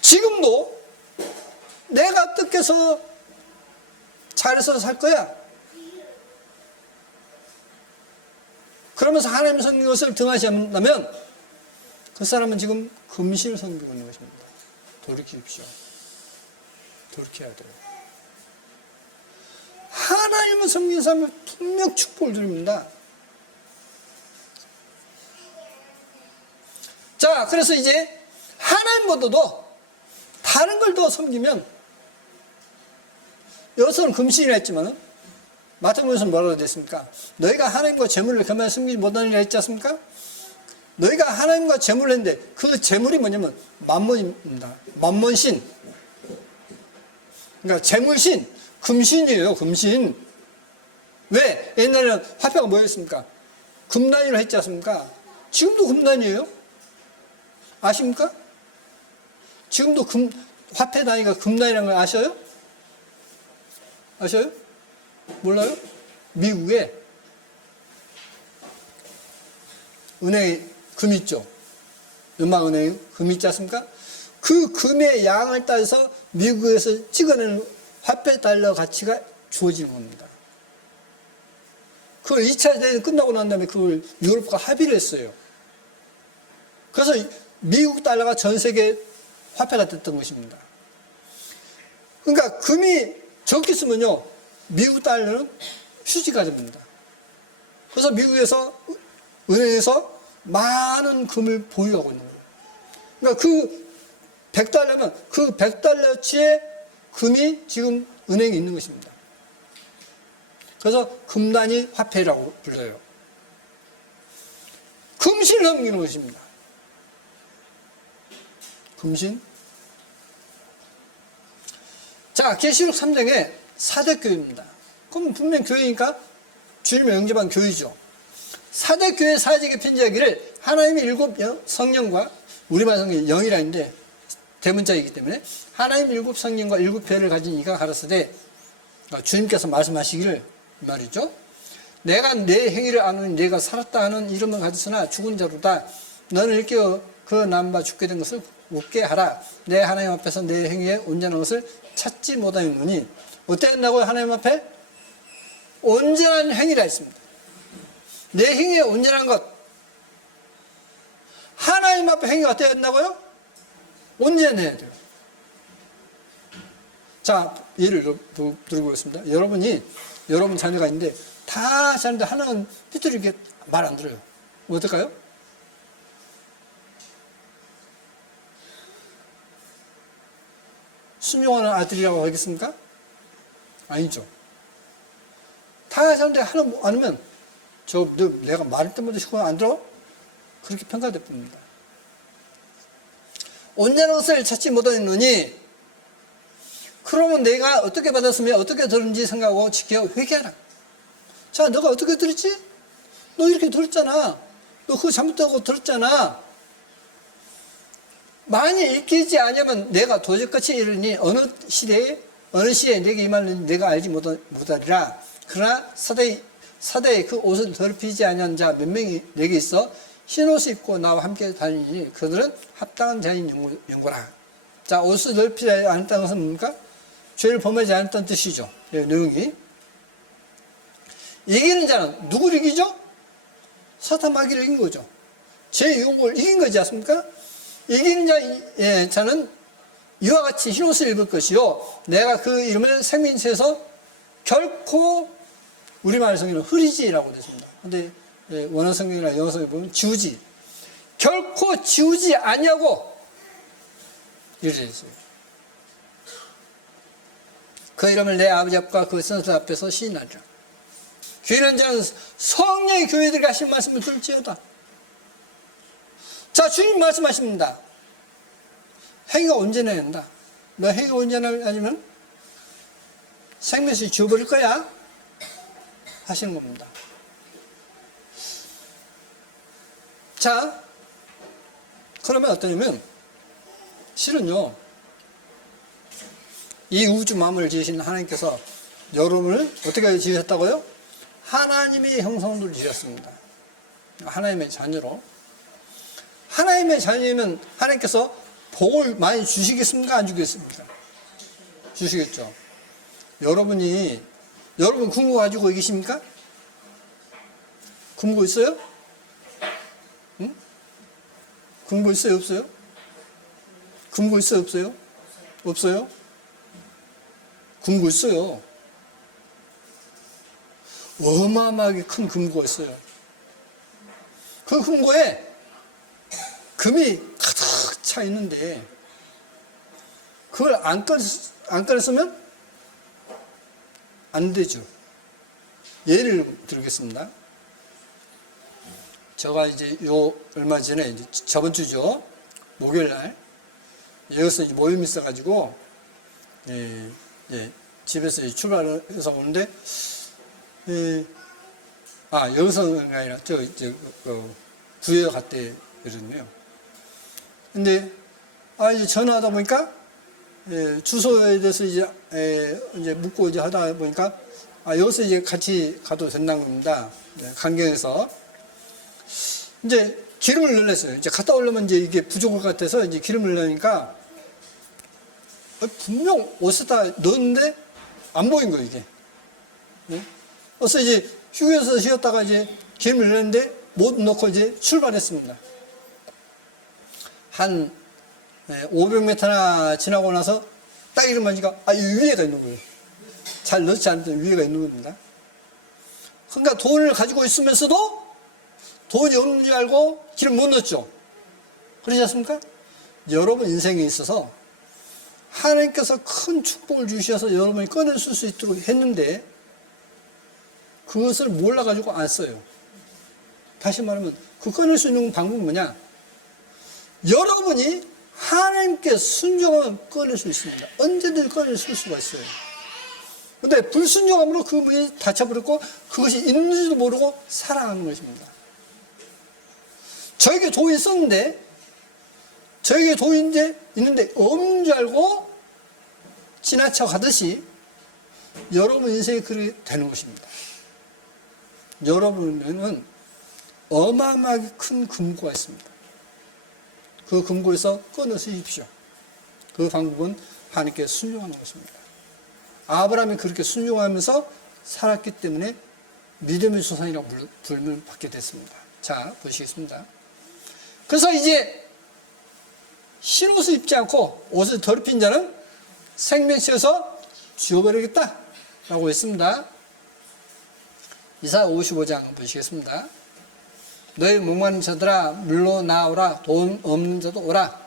지금도 내가 어떻게 해서 잘해서 살 거야? 그러면서 하나님을 섬기는 것을 등하지 않는다면 그 사람은 지금 금신을 섬기고 있는 것입니다. 돌이키십시오. 돌이켜야 돼요. 하나님을 섬기는 사람은 분명 축복을 드립니다. 자, 그래서 이제 하나님보다도 다른 걸 더 섬기면 여기서는 금신이라 했지만은 마태복음에서는 뭐라고 됐습니까? 너희가 하나님과 재물을 가만히 숨기지 못하느니라 했지 않습니까? 너희가 하나님과 재물을 했는데 그 재물이 뭐냐면 만몬입니다. 만몬신. 그러니까 재물신, 금신이에요. 금신. 왜? 옛날에는 화폐가 뭐였습니까? 금단위로 했지 않습니까? 지금도 금단위예요. 아십니까? 지금도 화폐 단위가 금단위라는 걸 아셔요? 아셔요? 몰라요? 미국에 은행에 금 있죠. 연방은행에 금 있지 않습니까? 그 금의 양을 따져서 미국에서 찍어내는 화폐 달러 가치가 주어지는 겁니다. 그걸 2차 대전이 끝나고 난 다음에 그걸 유럽과 합의를 했어요. 그래서 미국 달러가 전 세계 화폐가 됐던 것입니다. 그러니까 금이 적게 쓰면요, 미국 달러는 휴지가 됩니다. 그래서 미국에서 은행에서 많은 금을 보유하고 있는 거예요. 그러니까 그 100달러면 그 100달러치의 금이 지금 은행에 있는 것입니다. 그래서 금단위 화폐라고 불러요. 금신을 넘기는 것입니다. 금신. 자, 계시록 3장에 사대교회입니다. 그럼 분명 교회니까 주님을 영접한 교회죠. 사대교회 사직에 편지하기를 하나님의 7 성령과 우리말 성경이 0이라 했는데 대문자이기 때문에 하나님 7 성령과 7 배를 가진 이가 가라사대 주님께서 말씀하시기를 말이죠. 내가 내 행위를 아노니 내가 살았다 하는 이름을 가졌으나 죽은 자로다. 너는 일깨어 그 남바 죽게 된 것을 웃게 하라. 내 하나님 앞에서 내 행위에 온전한 것을 찾지 못하였느니 어떻게 한다고요? 하나님 앞에 온전한 행위라 했습니다. 내 행위에 온전한 것. 하나님 앞에 행위가 어떻게 한다고요? 온전해야 돼요. 자, 예를 들어보겠습니다. 여러분 자녀가 있는데 다 자는데 하나는 삐뚤게 말 안 들어요. 어떨까요? 순종하는 아들이라고 하겠습니까? 아니죠. 다 자는데 하나 안 하면 너 내가 말할 때마다 시간 안 들어? 그렇게 평가될 뿐입니다. 온전한 것을 찾지 못하느니 그러면 내가 어떻게 받았으면 어떻게 들은지 생각하고 지켜 회개하라. 자, 너가 어떻게 들었지? 너 이렇게 들었잖아. 너 그거 잘못하고 들었잖아. 만일 읽히지 않으면 내가 도적같이 이르니 어느 시대에 내게 임하는 내가 알지 못하리라. 그러나 사대에 그 옷을 더럽히지 아니한 자 몇 명이 내게 있어 흰 옷을 입고 나와 함께 다니니 그들은 합당한 자인 연고라. 자, 옷을 더럽히지 않았다는 것은 뭡니까? 죄를 범하지 않았다는 뜻이죠. 내용이. 이기는 자는 누구를 이기죠? 사탄 마귀를 이긴 거죠. 제 유혹을 이긴 거지 않습니까? 이기는 자는 이와 같이 흰 옷을 입을 것이요 내가 그 이름을 생명체에서 결코 우리말 성경은 흐리지라고 되었습니다. 근데 원어 성경이나 영어 성경에 보면 지우지. 결코 지우지 아니하고 이렇게 했어요. 그 이름을 내 아버지 앞과 그 선수 앞에서 시인하리라. 귀는 자는 성령의 교회들이 하신 말씀을 들을지어다. 자, 주님 말씀하십니다. 행위가 온전해야 한다. 너 행위가 온전하면 생명수 지워버릴 거야. 하시는 겁니다. 자, 그러면 어떠냐면 실은요, 이 우주 만물을 지으신 하나님께서 여러분을 어떻게 지으셨다고요? 하나님의 형상으로 지으셨습니다. 하나님의 자녀로. 하나님의 자녀면 하나님께서 복을 많이 주시겠습니까? 안 주겠습니까? 주시겠죠. 여러분 금고 가지고 계십니까? 금고 있어요? 응? 금고 있어요? 없어요? 금고 있어요? 없어요? 없어요? 금고 있어요. 어마어마하게 큰 금고가 있어요. 그 금고에 금이 가득 차 있는데 그걸 안 꺼냈으면 안 되죠. 예를 들겠습니다. 제가 이제 얼마 전에 저번 주죠. 목요일 날 여기서 이제 모임이 있어가지고 집에서 출발해서 오는데 여기서가 아니라 부에 갔대 그러네요. 근데 이제 전화하다 보니까 주소에 대해서 이제 묻고 이제 하다 보니까 여기서 이제 같이 가도 된다는 겁니다. 강경에서 이제 기름을 넣었어요. 이제 갔다 오려면 이제 이게 부족할 것 같아서 이제 기름을 넣으니까 분명 옷에다 넣었는데 안 보인 거예요, 이게. 그래서 이제 휴게소에서 쉬었다가 이제 기름을 넣었는데 못 넣고 이제 출발했습니다. 한 500m나 지나고 나서 딱 이름 만지니까 이 위에가 있는 거예요. 잘 넣지 않던 위에가 있는 겁니다. 그러니까 돈을 가지고 있으면서도 돈이 없는 줄 알고 기름 못 넣었죠. 그러지 않습니까? 여러분 인생에 있어서 하나님께서 큰 축복을 주셔서 여러분이 꺼낼 수 있도록 했는데 그것을 몰라가지고 안 써요. 다시 말하면 그 꺼낼 수 있는 방법은 뭐냐? 여러분이 하나님께 순종하면 꺼낼 수 있습니다. 언제든지 꺼낼 수가 있어요. 근데 불순종함으로 그 문이 닫혀버렸고 그것이 있는지도 모르고 살아가는 것입니다. 저에게 돈이 있었는데 저에게 돈이 있는데 없는 줄 알고 지나쳐 가듯이 여러분 인생이 그렇게 되는 것입니다. 여러분은 어마어마하게 큰 금고가 있습니다. 그 금고에서 꺼내주십시오. 그 방법은 하나님께 순종하는 것입니다. 아브라함이 그렇게 순종하면서 살았기 때문에 믿음의 조상이라고 부름을 받게 됐습니다. 자, 보시겠습니다. 그래서 이제 흰옷을 입지 않고 옷을 더럽힌 자는 생명책에서 지워버리겠다라고 했습니다. 이사야 55장 보시겠습니다. 너희 목마른 자들아 물로 나오라. 돈 없는 자도 오라.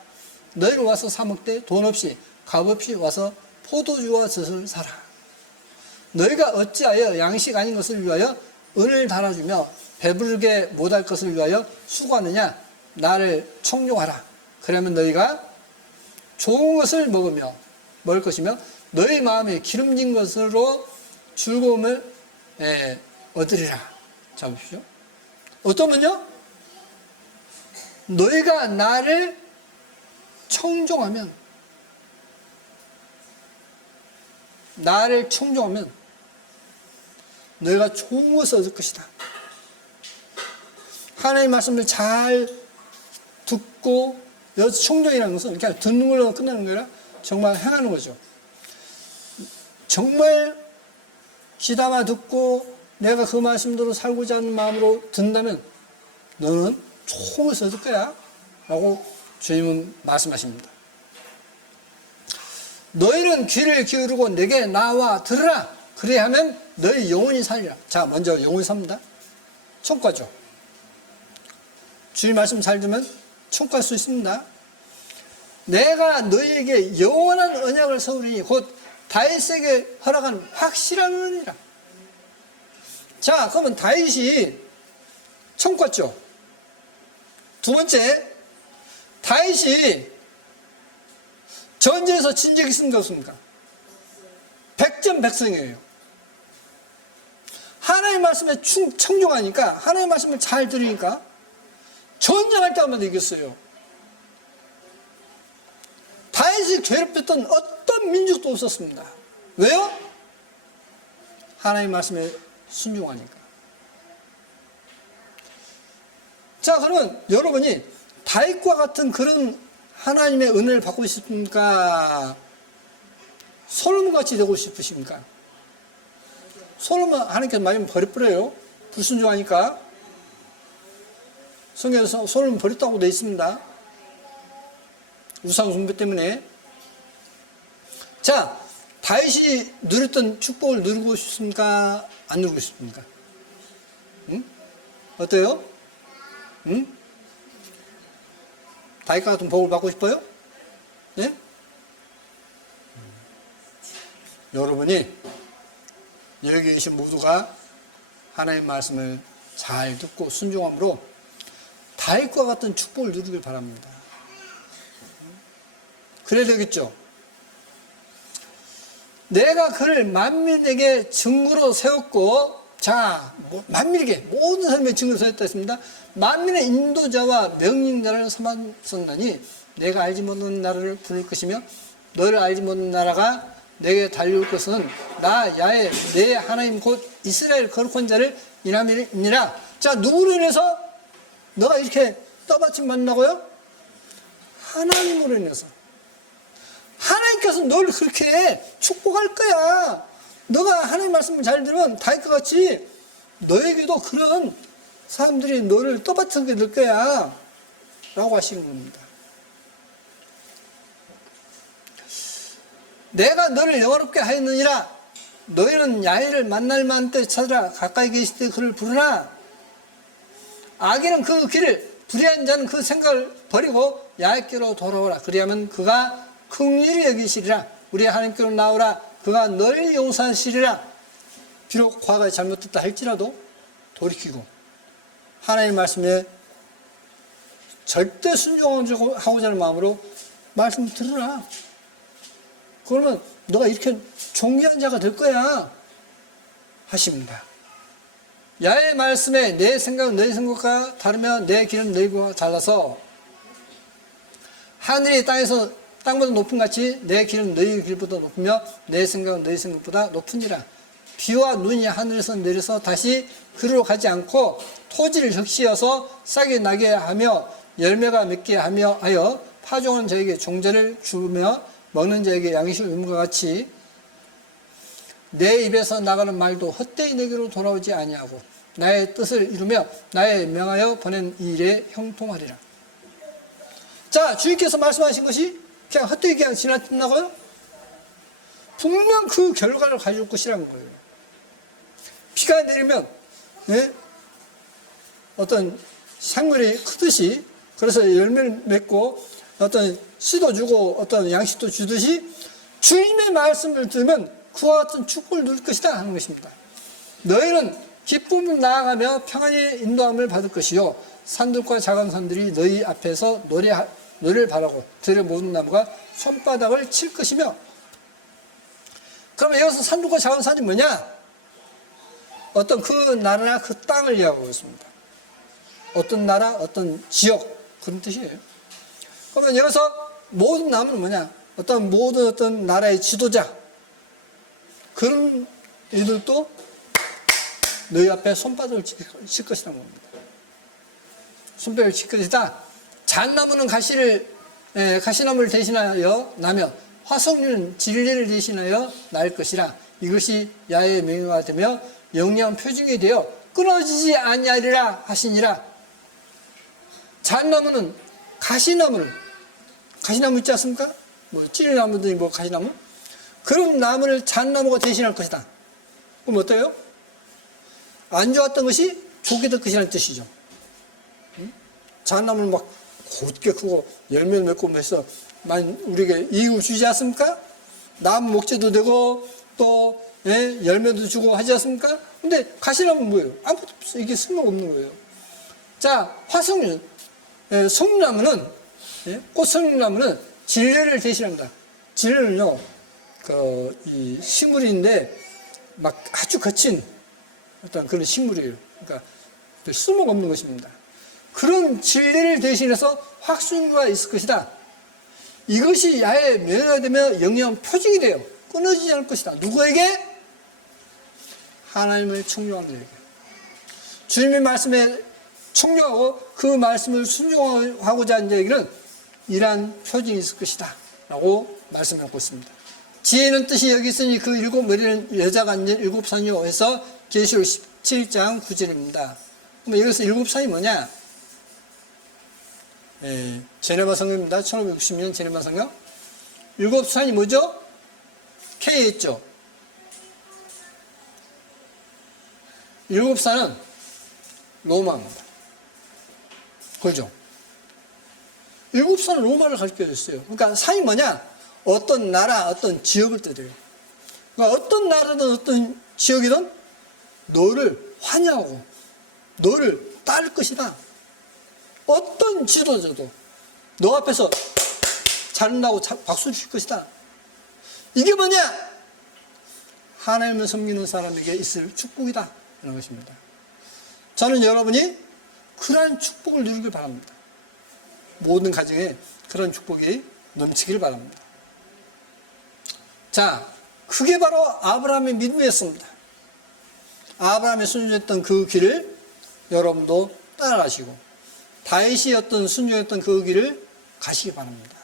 너희는 와서 사 먹되 돈 없이 값 없이 와서 포도주와 젖을 사라. 너희가 어찌하여 양식 아닌 것을 위하여 은을 달아주며 배부르게 못할 것을 위하여 수고하느냐. 나를 청종하라. 그러면 너희가 좋은 것을 먹을 것이며 너희 마음에 기름진 것으로 즐거움을 얻으리라. 자 보십시오. 어떠면요? 너희가 나를 청종하면 너희가 좋은 것을 얻을 것이다. 하나님의 말씀을 잘 듣고 여기서 청종이라는 것은 그냥 듣는 걸로 끝나는 게 아니라 정말 행하는 거죠. 정말 귀담아 듣고 내가 그 말씀대로 살고자 하는 마음으로 듣는다면 너는 좋은 것을 얻을 거야 라고 주님은 말씀하십니다. 너희는 귀를 기울이고 내게 나와 들으라. 그래야 하면 너희 영혼이 살리라. 자, 먼저 영혼이 삽니다. 청구하죠. 주님 말씀 잘 들으면 청구할 수 있습니다. 내가 너희에게 영원한 언약을 세우리니 곧 다윗에게 허락한 확실한 은이라. 자, 그러면 다윗이 청구했죠. 두 번째, 다윗이 전쟁에서 진 적이 있습니까? 없습니까? 백전백승이에요. 하나님의 말씀에 청종하니까, 하나님의 말씀을 잘 들으니까 전쟁할 때마다 이겼어요. 다윗이 괴롭혔던 어떤 민족도 없었습니다. 왜요? 하나님의 말씀에 순종하니까. 자, 그러면 여러분이 다윗과 같은 그런 하나님의 은혜를 받고 싶습니까? 솔로몬같이 되고 싶으십니까? 솔로몬 하나님께서 많이 버려버려요. 불순종하니까. 성경에서 솔로몬 버렸다고 되어 있습니다. 우상 숭배 때문에. 자, 다윗이 누렸던 축복을 누리고 싶습니까? 안 누리고 싶습니까? 응? 어때요? 응? 다윗과 같은 복을 받고 싶어요? 네? 여러분이 여기 계신 모두가 하나님 말씀을 잘 듣고 순종함으로 다윗과 같은 축복을 누리길 바랍니다. 그래야 되겠죠. 내가 그를 만민에게 증거로 세웠고, 자, 만민에게 모든 사람의 증거로 세웠다 했습니다. 만민의 인도자와 명령자를 삼았었나니 내가 알지 못하는 나라를 부를 것이며 너를 알지 못하는 나라가 내게 달려올 것은 나 야훼 내 하나님 곧 이스라엘 거룩한 자를 인함이니라. 자, 누구로 인해서 너가 이렇게 떠받침 받는다고요? 하나님으로 인해서. 하나님께서 너를 그렇게 축복할 거야. 너가 하나님 말씀을 잘 들으면 다윗과 같이 너에게도 그런 사람들이 너를 떠받치게 될 거야 라고 하시는 겁니다. 내가 너를 영화롭게 하였느니라. 너희는 야훼를 만날 만한 때 찾으라. 가까이 계실 때 그를 부르라. 악인은 그 길을, 불의한 자는 그 생각을 버리고 야훼께로 돌아오라. 그리하면 그가 긍휼히 여기시리라. 우리 하나님께로 나오라. 그가 너를 용서하시리라. 비록 과거에 잘못됐다 할지라도 돌이키고 하나님의 말씀에 절대 순종하고자 하는 마음으로 말씀 들으라. 그러면 너가 이렇게 존귀한 자가 될 거야 하십니다. 야훼의 말씀에 내 생각은 너희 생각과 다르며 내 길은 너희와 달라서 하늘이 땅보다 높은 같이 내 길은 너희 길보다 높으며 내 생각은 너희 생각보다 높으니라. 비와 눈이 하늘에서 내려서 다시 그리로 가지 않고 토지를 적시어서 싹이 나게 하며 열매가 맺게 하며 하여 파종하는 자에게 종자를 주며 먹는 자에게 양식을 줌과 같이 내 입에서 나가는 말도 헛되이 내게로 돌아오지 아니하고 나의 뜻을 이루며 나의 명하여 보낸 이 일에 형통하리라. 자, 주님께서 말씀하신 것이 그냥 헛되이 그냥 지나친다고요? 분명 그 결과를 가질 것이라는 거예요. 비가 내리면 어떤 생물이 크듯이 그래서 열매를 맺고 어떤 씨도 주고 어떤 양식도 주듯이 주님의 말씀을 들으면 그와 같은 축복을 누릴 것이다 하는 것입니다. 너희는 기쁨을 나아가며 평안의 인도함을 받을 것이요 산들과 작은 산들이 너희 앞에서 노래를 바라고 들의 모든 나무가 손바닥을 칠 것이며. 그러면 여기서 산들과 작은 산이 뭐냐? 어떤 그 나라나 그 땅을 이야기하고 있습니다. 어떤 나라, 어떤 지역 그런 뜻이에요. 그러면 여기서 모든 나무는 뭐냐? 어떤 나라의 지도자 그런 이들도 너희 앞에 손바닥을 칠 것이라는 겁니다. 손바닥을 칠 것이다. 잣나무는 가시나무를 대신하여 나며 화석류는 진리를 대신하여 날 것이라. 이것이 야훼의 명예가 되며 영리한 표징이 되어 끊어지지 아니하리라 하시니라. 잣나무는 가시나무 있지 않습니까? 찌리나무든지 가시나무 그런 나무를 잣나무가 대신할 것이다. 그럼 어때요? 안 좋았던 것이 좋게 될 것이라는 뜻이죠. 잣나무는 막 곧게 크고 열매를 맺고 해서 우리에게 이익을 주지 않습니까? 나무 목재도 되고 또 열매도 주고 하지 않습니까? 근데 가시나무는 뭐예요? 아무것도 없어요. 이게 쓸모없는 거예요. 자, 화석류, 석류나무는 꽃석류나무는 진리를 대신합니다. 진리는요, 이 식물인데 막 아주 거친 어떤 그런 식물이에요. 그러니까 쓸모가 없는 것입니다. 그런 진리를 대신해서 확신과 있을 것이다. 이것이 야훼의 명예가 되며 영영 표징이 돼요. 끊어지지 않을 것이다. 누구에게? 하나님을 청종하는 자에게. 주님의 말씀에 청종하고 그 말씀을 순종하고자 하는 자에게는 이러한 표징이 있을 것이다 라고 말씀하고 있습니다. 지혜는 뜻이 여기 있으니 그 일곱 머리는 여자가 앉은 일곱 산이요 해서 계시록 17장 9절입니다. 그럼 여기서 일곱 산이 뭐냐? 제네바 성경입니다. 1560년 제네바 성경. 일곱 산이 뭐죠? K였죠. 일곱 산은 로마입니다. 그죠? 일곱 산은 로마를 가리켜 줬어요. 그러니까 산이 뭐냐? 어떤 나라, 어떤 지역을 뜻해요. 그러니까 어떤 나라든 어떤 지역이든 너를 환영하고 너를 따를 것이다. 어떤 지도자도 너 앞에서 잘한다고 박수 칠 것이다. 이게 뭐냐? 하나님을 섬기는 사람에게 있을 축복이다. 이런 것입니다. 저는 여러분이 그러한 축복을 누리길 바랍니다. 모든 가정에 그런 축복이 넘치길 바랍니다. 자, 그게 바로 아브라함의 믿음이었습니다. 아브라함의 순종했던 그 길을 여러분도 따라가시고 다윗이 어떤 순종했던 그 길을 가시기 바랍니다.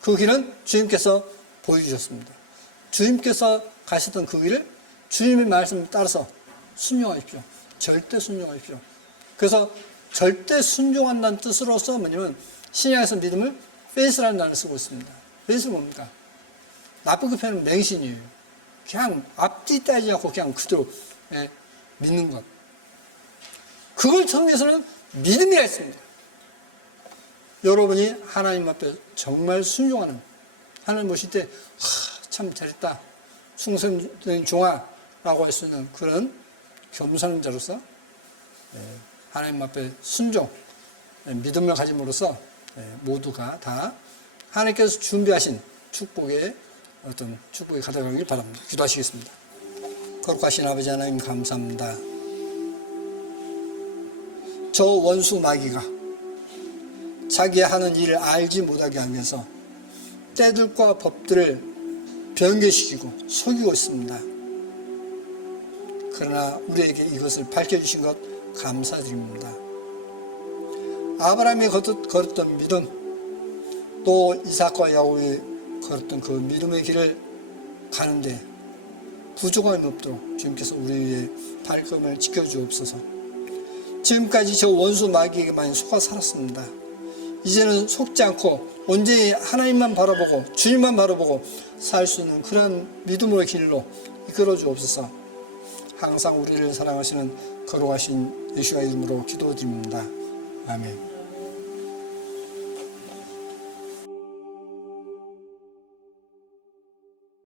그 길은 주님께서 보여주셨습니다. 주님께서 가셨던 그 길을 주님의 말씀을 따라서 순종하십시오. 절대 순종하십시오. 그래서 절대 순종한다는 뜻으로서 뭐냐면 신약에서 믿음을 페이스라는 단어를 쓰고 있습니다. 페이스는 뭡니까? 나쁘게 표현하면 맹신이에요. 그냥 앞뒤 따지지 않고 그냥 그대로 믿는 것. 그걸 정리해서는 믿음이라 했습니다. 여러분이 하나님 앞에 정말 순종하는, 하나님 보실 때 참 잘했다, 충성된 종아라고 할 수 있는 그런 겸손한 자로서 하나님 앞에 순종, 믿음을 가짐으로써 모두가 다 하나님께서 준비하신 축복에 어떤 축복이 가득하길 바랍니다. 기도하시겠습니다. 거룩하신 아버지 하나님 감사합니다. 저 원수 마귀가 자기 하는 일을 알지 못하게 하면서 때들과 법들을 변개시키고 속이고 있습니다. 그러나 우리에게 이것을 밝혀주신 것 감사드립니다. 아브라함이 걸었던 믿음, 또 이삭과 야곱이 걸었던 그 믿음의 길을 가는데 부족함이 없도록 주님께서 우리의 발걸음을 지켜주옵소서. 지금까지 저 원수 마귀에게만 속아 살았습니다. 이제는 속지 않고 온전히 하나님만 바라보고 주님만 바라보고 살 수 있는 그런 믿음의 길로 이끌어 주옵소서. 항상 우리를 사랑하시는 거룩하신 예수의 이름으로 기도드립니다. 아멘.